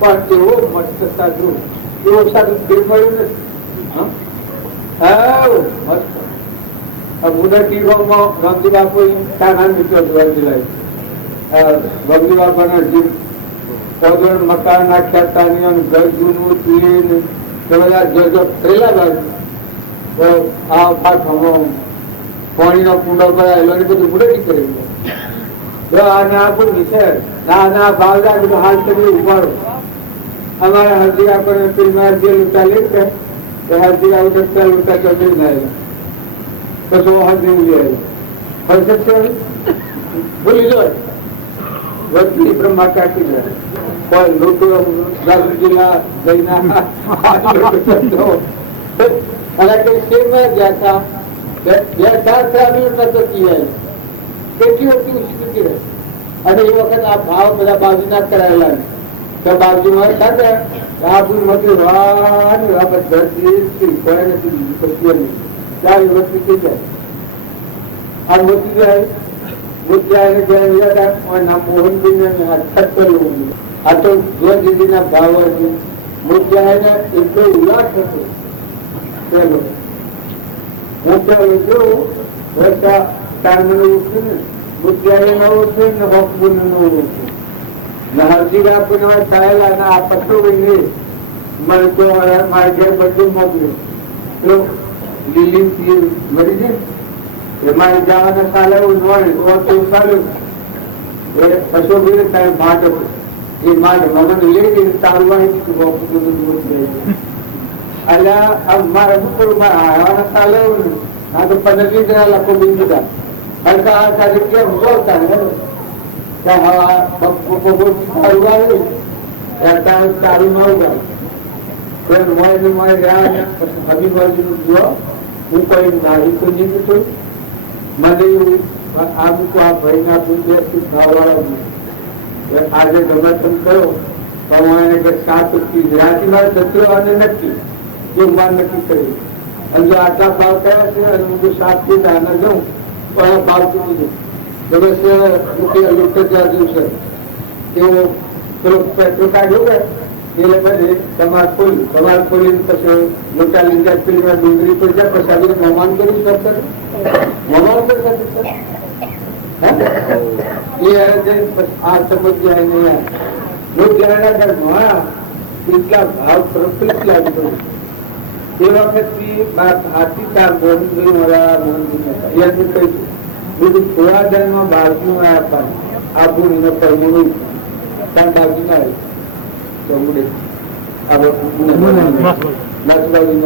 પણ એવો મસ્ત સાધુ એવો સાધુ દેખાયું નથી. મુદટી ગામમાં ગામજી બાપુ નામ ગામજી બાપાના જીવ પગણ મકાન નાખ્યા તાની ઘર જૂનું તુરીને બધા જજો થયેલા બાજુ આ પાણીનો કુંડો કરાયેલો ને બધું મુદટી કરેલું. આને આપણું વિશે ના ભાવજા બધું હાલ કરી ઉભાડો. અમારે હરજી આપણે ફિલ્મમાં જે લૂંટા લે છે એ હરજી આવતા લૂંટા ચડી ના પછી હરજી લે ભૂલી જાય વચ્ચે બ્રહ્મા કાઢી જાય કોઈ લોકો જિલ્લા જઈના અને કઈ શેરમાં ગયા હતા 2-4 નતો કિયા કેટલી ઓછી સ્થિતિ રહે. અને એ વખત આ ભાવ બધા બાજુ ના કરાયેલા તો બાજુમાં સાથે બાબુ મોટી મોટી જાય આ મોટી જાય મોહનજી આ તો જો દીદીના ભાવ હતી મોતિયા એટલો ઉલ્લાસ હતો પેલો મોતિયા જોયું વર્ષા તારનું ઉઠ્યું ને મોતિયા નવો છે ને હોકબુલ નવું છે ને હરજી બાપુના ચાલેલા ને આ પત્રો નહીં મને તો મારા ઘેર બધું મોકલ્યું તો લીલી મરી જાય એમાં જવાના સાલે એવું મળે તો ચાલ્યું અશોકભાઈ સાહેબ ભાટ એ માટે મને લઈ ગઈ ચાલવાની એટલે મારે શું આવવાના સાલે એવું આ તો 15 જણા લોકો બી દીધા હલકા હલકા જગ્યા ઉભવતા સારું ના ઉગાડે હબીબાજી જો હું કોઈ નારી તો નહીં હતું મને એવું આ મૂકો આ ભાઈ ના પૂછે ખાવાવાળા આજે ગમતમ કરો તો એને 7 રાતી મારે દત્રો અને નક્કી એ વાર નક્કી કર્યું અને જો આટલા ભાવ કયા છે અને હું 7 થી દાના જાઉં તો આ ભાવ ચૂકી દઉં જબરસ્ત લૂંટ જાજુ છે તેઓ પેલો પેટ્રોલ કાઢ્યો કે એટલે પછી તમારે ખોલી પછી મોટા લીધા પેલી ડુંગળી પર જાય પછી આજે મહેમાન કરી શકશે મહેમાન કરી શકશે આ સમજ્યા નહીં એટલા ભાવ પ્રફુલ્લિત લાગતો એ વખતથી આશીષા મોહનભાઈ મારા મોહનભાઈ કહ્યું બીજું થોડા દરમાં બાજુ આપવાનું આબુ પરમણું પણ બાજુ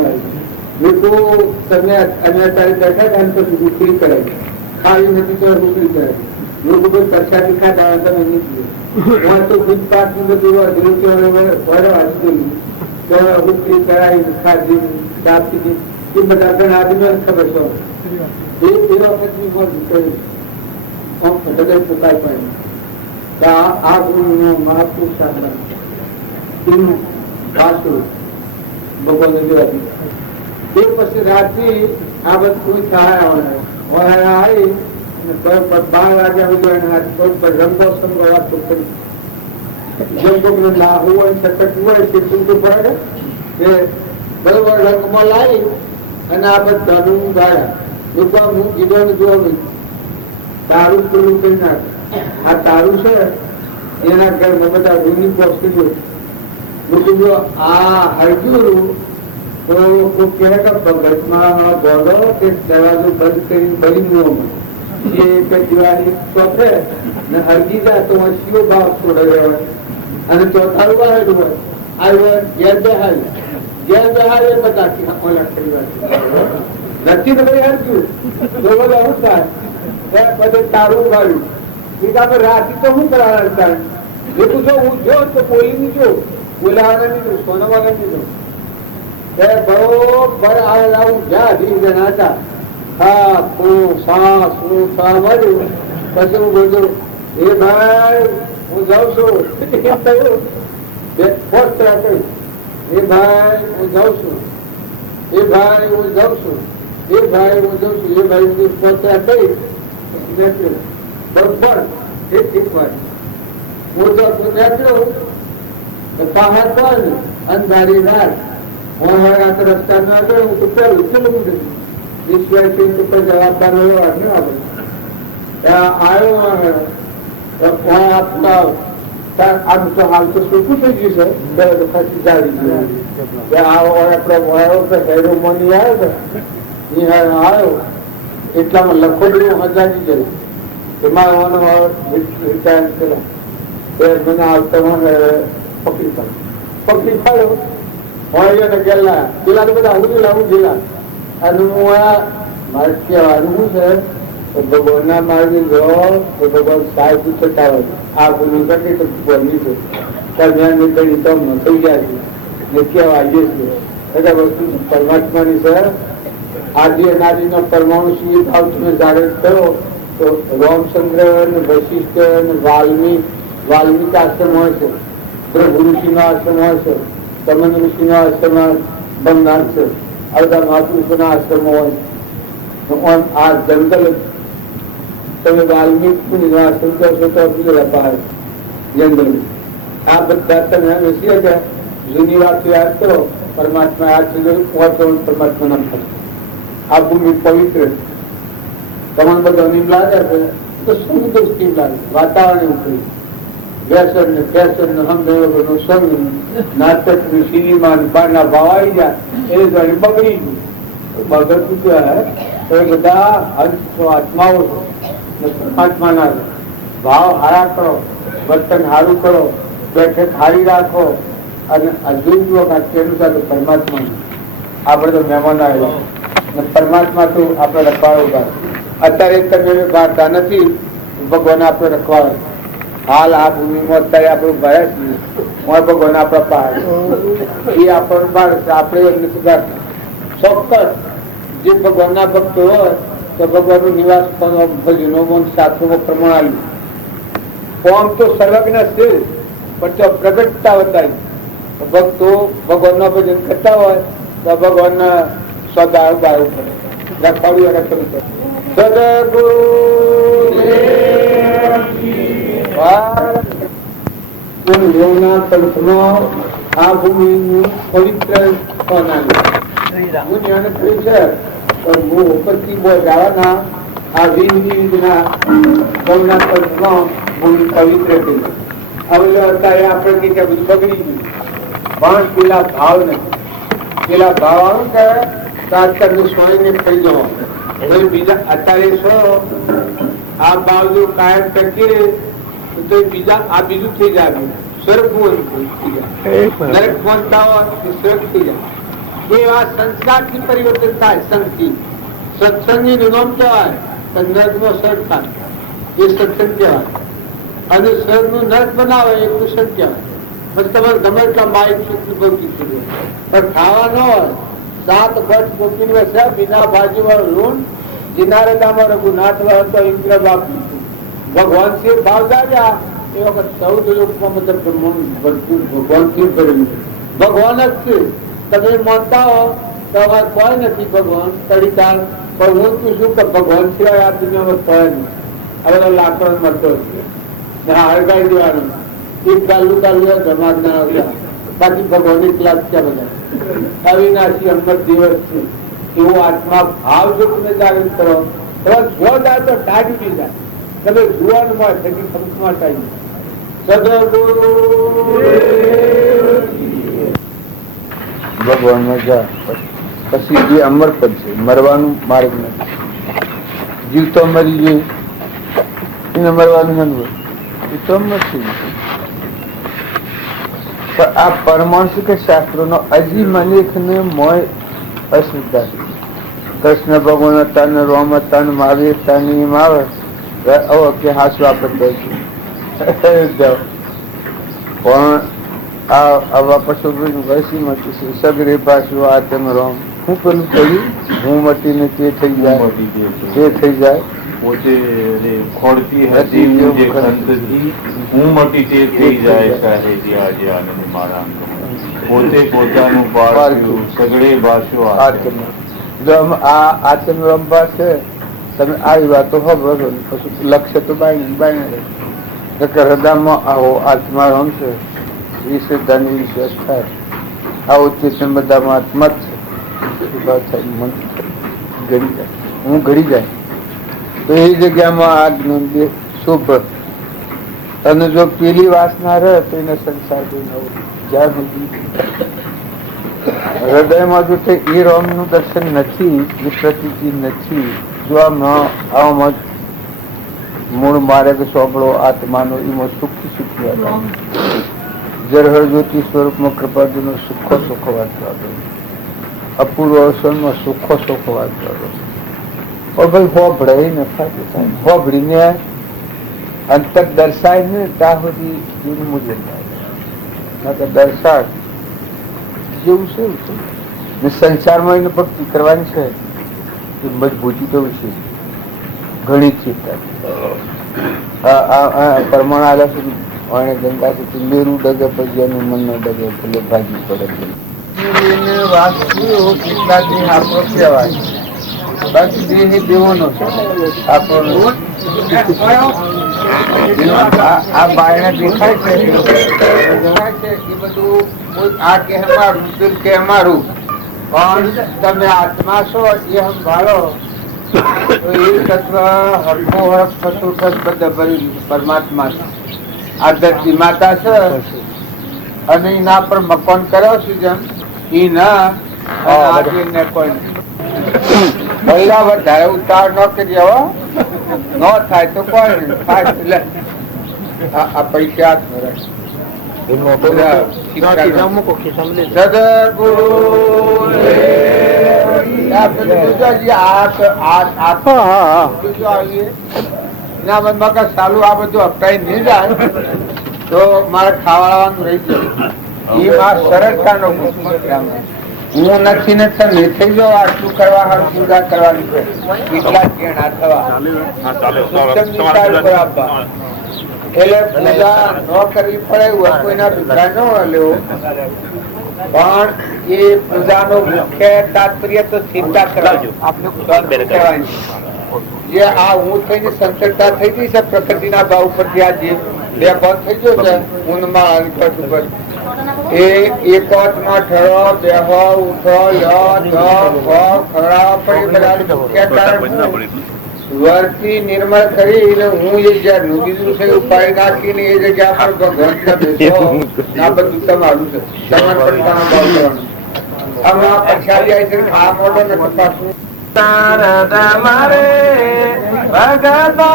ના લોકો તમને અત્યારે બેઠા અને પછી દૂસરી કરાય ખાવી નથી તો દૂસરી કરાય લોકો કોઈ પ્રસાદી ખાતા તમે નથી તો દૂધપાક નું બધું દૂસરી કરાવી ખાધી દાબતી એ બધા ઘણા આદમી ખબર છે એ વખત હૃદય પોતાય પણ આ ગુરુ મહાપુરુષ એનું પાછું ભગવાન ગુજરાતી એ પછી રાતથી આ બધું કોઈ સહાય આવી 12 વાગ્યા સુધી રંગો સંગો વાતો કરી જંગો લાહુ હોય સકટ હોય તે ચૂંટું પડે કે બરોબર રંગમાં લાવી અને આ બધાનું ગાયા લોકો હું કીધો ને જોવા તારું પેલું કરી નાખ આ તારું છે એના ઘરમાં બધા રૂની પોસ્ટ જો આ હરજુરું તો કોઈ કહે કે ભગતમાં ગોળો કે દરવાજો બંધ કરી બળી એ કઈ દિવાળી ચોથે ને હરજી જાય તો શિવ ભાવ છોડે રહેવાય અને ચોથારું બહારેલું હોય આ ઘેર બેહાર એ બધા ઓલા કરી વાત નથી તો ભાઈ હરજું તો બધું આવું થાય બધે તારું ભાડ્યું રાતી તો શું કરાવવાનું જે તું જો હું જો તો બોલી નહીં જો બોલાવાના નહીં જો સોનાવાના નહીં જો બરોબર આવેલા હું જ્યાં 20 જણા હતા હા હું સાસ હું સા મળ્યું પછી હું બોલ્યો એ ભાઈ હું જાઉં છું એમ થયું એ ભાઈ હું જાઉં છું એ ભાઈ હું જાઉં છું એ ભાઈ હું જાઉં છું એ ભાઈ પોતા કઈ બરોબર એક ભાઈ હું તો નીકળ્યો પહાડ પર અંધારી રાત હું રસ્તા ના આગળ હું તો પેલું ચલું એ સિવાય જવાબદાર આવ્યો આમ તો હાલ તો શું થઈ ગયું છે ખસી જાવી હેરો મની આવ્યો એટલામાં લખોડ્યું હજારી ગયું એમાં રિટાયર કર્યા મને આવતો પકડી પાડ્યો હોય ને ગયેલા પેલા તો બધા હું ગયેલા અને હું મારે કહેવાનું શું છે ભગવાનના માર્ગે જો તો ભગવાન સાહેબ ચટાવે આ ગુનું કરી તો બની છે કલ્યાણ નીકળી તમને થઈ ગયા છે ને કેવા આવીએ છીએ બધા વસ્તુ પરમાત્માની છે આદિ અનાદિનો પરમાણુ સિંહ ભાવ તમે જાગૃત કરો તો રામચંદ્ર ને વશિષ્ઠ ને વાલ્મીક આશ્રમ હોય છે પ્રભુ ઋષિનો આશ્રમ હોય છે તમન ઋષિનો આશ્રમ બંગાળ છે અડધા મહાપુરુષોના આશ્રમો હોય આ જંગલ તમે વાલ્મીક આશ્રમ કરશો તો અપાય જંગલ આ બધા તમે બેસી ગયા જૂની વાત યાદ કરો પરમાત્મા યાદ છે પહોંચો પરમાત્મા નામ થશે આ ભૂમિ પવિત્ર તમને બધા નીમ લાગે છે તો સમુદ્ર સ્કીમ લાગે વાતાવરણ ઉકળી વ્યસન ને ફેશન ને હમદનો સંગ નાટક ની સિનેમા બારના ભાવ આવી જાય એ ઘણી બગડી ગયું બગડતું કહેવાય તો એ બધા હંસ આત્માઓ છે પરમાત્માના ભાવ હારા કરો વર્તન સારું કરો બેઠક હારી રાખો અને અજુન અનુસાર પરમાત્મા આપણે તો મહેમાન આવેલા પરમાત્મા તો આપણે રખવાડો ઉભા અત્યારે તમે વાર્તા નથી ભગવાન આપણે રખવાડો હાલ આ ભૂમિમાં અત્યારે આપણું ભયા છીએ ભગવાન આપણા પહાડ એ આપણો બાળક આપણે એમને સુધારતા ચોક્કસ જે ભગવાનના ભક્તો હોય તો ભગવાનનું નિવાસ ભજનો મન શાસ્ત્રોમાં પ્રમાણ આવ્યું આમ તો સર્વજ્ઞ છે પણ તો પ્રગટતા બતાવી ભક્તો ભગવાનના ભજન કરતા હોય તો ભગવાનના સદાળ બાળવું પડે રખવાડ્યું અને કરવું પડે આ ભૂમિનું પવિત્ર હું ઉપરથી બહુ જવાના આ વિધિના ભૂમિ પવિત્ર થઈ હવે અત્યારે આપણે કે બધું બગડી ગયું પણ પેલા ભાવ નથી પેલા ભાવ આવે કે અત્યારે સ્વાઈને થઈ જવા બીજા અત્યારે શું આ ભાવ જો કાયમ ટકે તો બીજા આ બીજું થઈ જાય સ્વર્ગ નરક પહોંચતા હોય સ્વર્ગ થઈ જાય એ આ સંસ્કારથી પરિવર્તન થાય સંઘથી સત્સંગની નિગમ કહેવાય નર્કનો સ્વર્ગ થાય એ સત્સંગ કહેવાય અને સ્વર્ગ નું નર્ક બનાવે એ કુશળ કહેવાય બસ તમારે ગમે એટલા માઇક સુખી ભોગી પણ ખાવા ન હોય 7 ગઢ પોકીને વસ્યા બિના ભાજી વાળો લૂણ કિનારે દામા રઘુનાથ હતો ઇન્દ્ર બાપુ ભગવાન થી ભાવ જાગ્યા એ વખત 14 લોકમાં મતલબ ભરપૂર ભગવાન થી ભરેલું ભગવાન જ છે તમે માનતા હો તો અમારે કોઈ નથી ભગવાન તડીકાર પણ હું તું શું કે ભગવાન સિવાય આ દુનિયામાં થાય નહીં હવે લાકડો મળતો છે હળગાઈ દેવાનું એક ગાલું જમાત ના આવ્યા બાકી ભગવાન એકલા ક્યાં બધા અવિનાશી અમર દિવસ છે એવો આત્મા ભાવ જો તમે જાગૃત કરો તમારે જો જાય તો ટાઢી બી જાય તમે જુવાનું માં થકી સંસ્કાર થાય ભગવાન માં જા પછી જે અમર પદ છે મરવાનું માર્ગ નથી જીવતો મરી ગયું એને મરવાનું નથી એ તો નથી પણ આ પરમાણુ કે શાસ્ત્રો નો હજી મને મોય અશ્રદ્ધા કૃષ્ણ ભગવાન તન રોમ તન મહાવીર તન એમ આવે કે હાસુ આપણે દઈશું પણ આવા પશુ વસીમાં સગરે પાછું આ તેમ રોમ હું પેલું કહ્યું હું મટીને તે થઈ જાય તે થઈ જાય પોતે ખોડતી હતી જે ખંતથી હું મટી તે થઈ જાય સાહેજી આજે આનંદ મારા પોતે પોતાનું પાડ્યું સગળે ભાષો આત્મ રમવા છે તમે આવી વાતો ખબર પછી લક્ષ્ય તો બાય હૃદયમાં આવો આત્મા રમશે વિશે ધન વિશ્વાસ થાય આવો ચેતન બધામાં મત છે હું ઘડી જાય તો એ જગ્યામાં આ જ્ઞાન શુભ અને જો પેલી વાસના રહે તો એને સંસાર જ્યાં સુધી હૃદયમાં જો એ રોમ નું દર્શન નથી એ પ્રતીતિ નથી જો આમાં મૂળ માર્ગ સોંપડો આત્માનો એમાં સુખી સુખી જરહર જ્યોતિ સ્વરૂપમાં કૃપાદુનો સુખો સુખો વાંચવા અપૂર્વ અવસરમાં સુખો સુખો વાંચવા ભાઈ હોભળે ને ફાયદો થાય હોભળીને અંતર દર્શાય ને ત્યાં સુધી એનું મૂલ્ય થાય દર્શાય જેવું છે ને સંસારમાં એને ભક્તિ કરવાની છે એ મજબૂતી તો છે ઘણી ચિંતા પરમાણ આવ્યા ગંગા સુધી મેરું ડગે પછી એનું મન નો ડગે ભલે ભાજી પડે આપણો કહેવાય બાકી દેહ દેવોનો છે આપણો આ બાયણે દેખાય છે એ બધું આ કે અમારું દિલ કે અમારું પણ તમે આત્મા છો એ સંભાળો તો એ તત્વ હરખું હરખ થતું બધા પરમાત્મા છે આ ધરતી માતા છે અને એના પર મકાન કર્યો છે જેમ એ ના કોઈ પહેલા વધારે ઉતાર ન કરી ન થાય તો કોઈ નહીં થાય એટલે આ પૈસા સાલું આ બધું અપટાઈ નહીં જાય તો મારે ખાવાનું રહી જાય એ માં સરળતાનો હું નથી ને તમે થઈ જાઓ આટલું કરવા પૂજા કરવાની છે કેટલા ઘેણા થવા એટલે પૂજા ન કરવી પડે કોઈના દુકાન ન લેવો પણ એ પૂજાનો મુખ્ય તાત્પર્ય તો સિદ્ધા કરાવજો જે આ હું થઈને સંતરતા થઈ ગઈ છે પ્રકૃતિના ભાવ ઉપરથી આ જે બે ભાવ થઈ ગયો છે ઊનમાં ઉપર એ એકમાં ઠરો બેહો ઉઠો સ્વરથી નિર્મળ કરીને હું એ જ્યાં બીજું છે ઉપાય નાખીને એ જગ્યા પર આ બધું તમારું છે તમારે પણ ભાવ કરવાનું આમાં પ્રસાદી આવી છે આ મોટો ને તપાસવું મારે ભગતો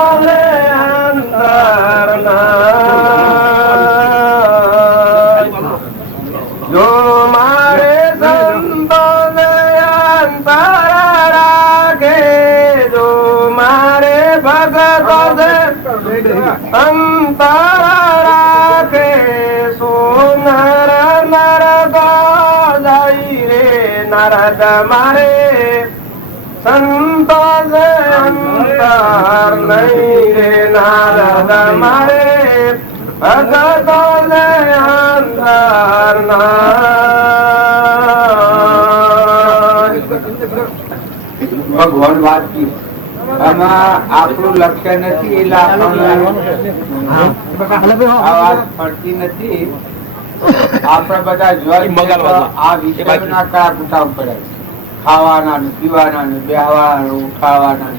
જો મારે સંતો અંતર રાખે જો મારે ભગતો અંતર રાખે સોનર નર ગઈ રે નરદ મારે સંતો અંતર નહીં રે નારદ મારે ભગતો અંતર ભગવાન વાત કી આમાં આપણું લક્ષ્ય નથી એટલે આ વાત પડતી નથી આપણે બધા જોવા આ વિચારના કયા કુટાવ પડે ખાવાના પીવાના બેહવાના ઉઠાવાના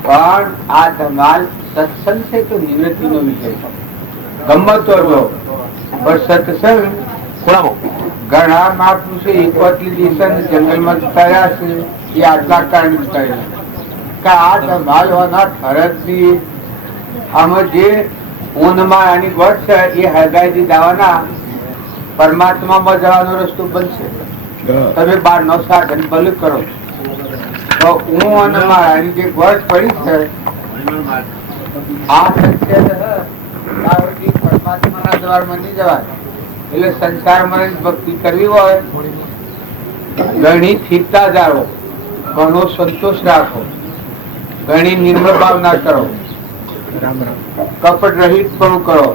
પણ આ ધમાલ સત્સંગ છે તો નિવૃત્તિ નો વિષય છે ગમતો લો પણ સત્સંગ ઘણા મહાપુરુષો એકવટલી દિશા જંગલમાં થયા છે એ આટલા કારણે થયા કે આ ધમાલ હોના ખરજની આમાં જે ઊનમાં આની ગોઠ છે એ હગાઈથી દાવાના પરમાત્મામાં જવાનો રસ્તો બનશે તમે બાર નો સાધન ભલે કરો તો હું અને મારા એની જે ગોઠ પડી છે આ સંકેત પરમાત્માના દ્વારમાં નહીં જવાય. એટલે સંસારમાં ભક્તિ કરવી હોય ઘણી સ્થિરતા જાળવો, ઘણો સંતોષ રાખો, ઘણી નિર્મળ ભાવના કરો, કપટ રહિત પણ કરો,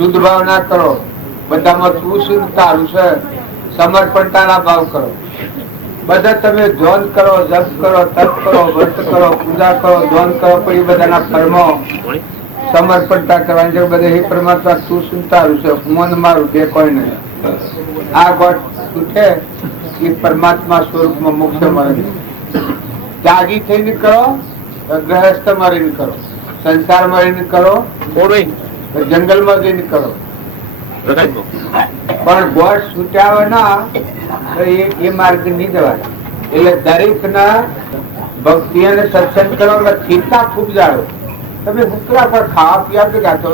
શુદ્ધ ભાવના કરો, બધામાં તું શુદ્ધ તારું છે, સમર્પણતાના ભાવ કરો. બધા તમે ધ્યાન કરો, જપ કરો, તપ કરો, વ્રત કરો, પૂજા કરો, ધ્યાન કરો, પછી બધાના કર્મો સમર્પણતા કરવાની છે. બધા હે પરમાત્મા તું શુદ્ધ તારું છે, હું અને મારું બે કોઈ નહીં. આ ગોઠ તૂટે એ પરમાત્મા સ્વરૂપમાં મોક્ષ મળે. ત્યાગી થઈને કરો, ગ્રહસ્થ મારીને કરો, સંસાર મારીને કરો, જંગલમાં જઈને કરો, પણ ગોઠ છૂટ્યા ના તો એ માર્ગ નહીં જવાય. એટલે દરેક ના ભક્તિ અને સત્સંગ કરો, ચિંતા ખૂબ જાળો. તમે હુકરા પર ખાવા પીવા ભેગા છો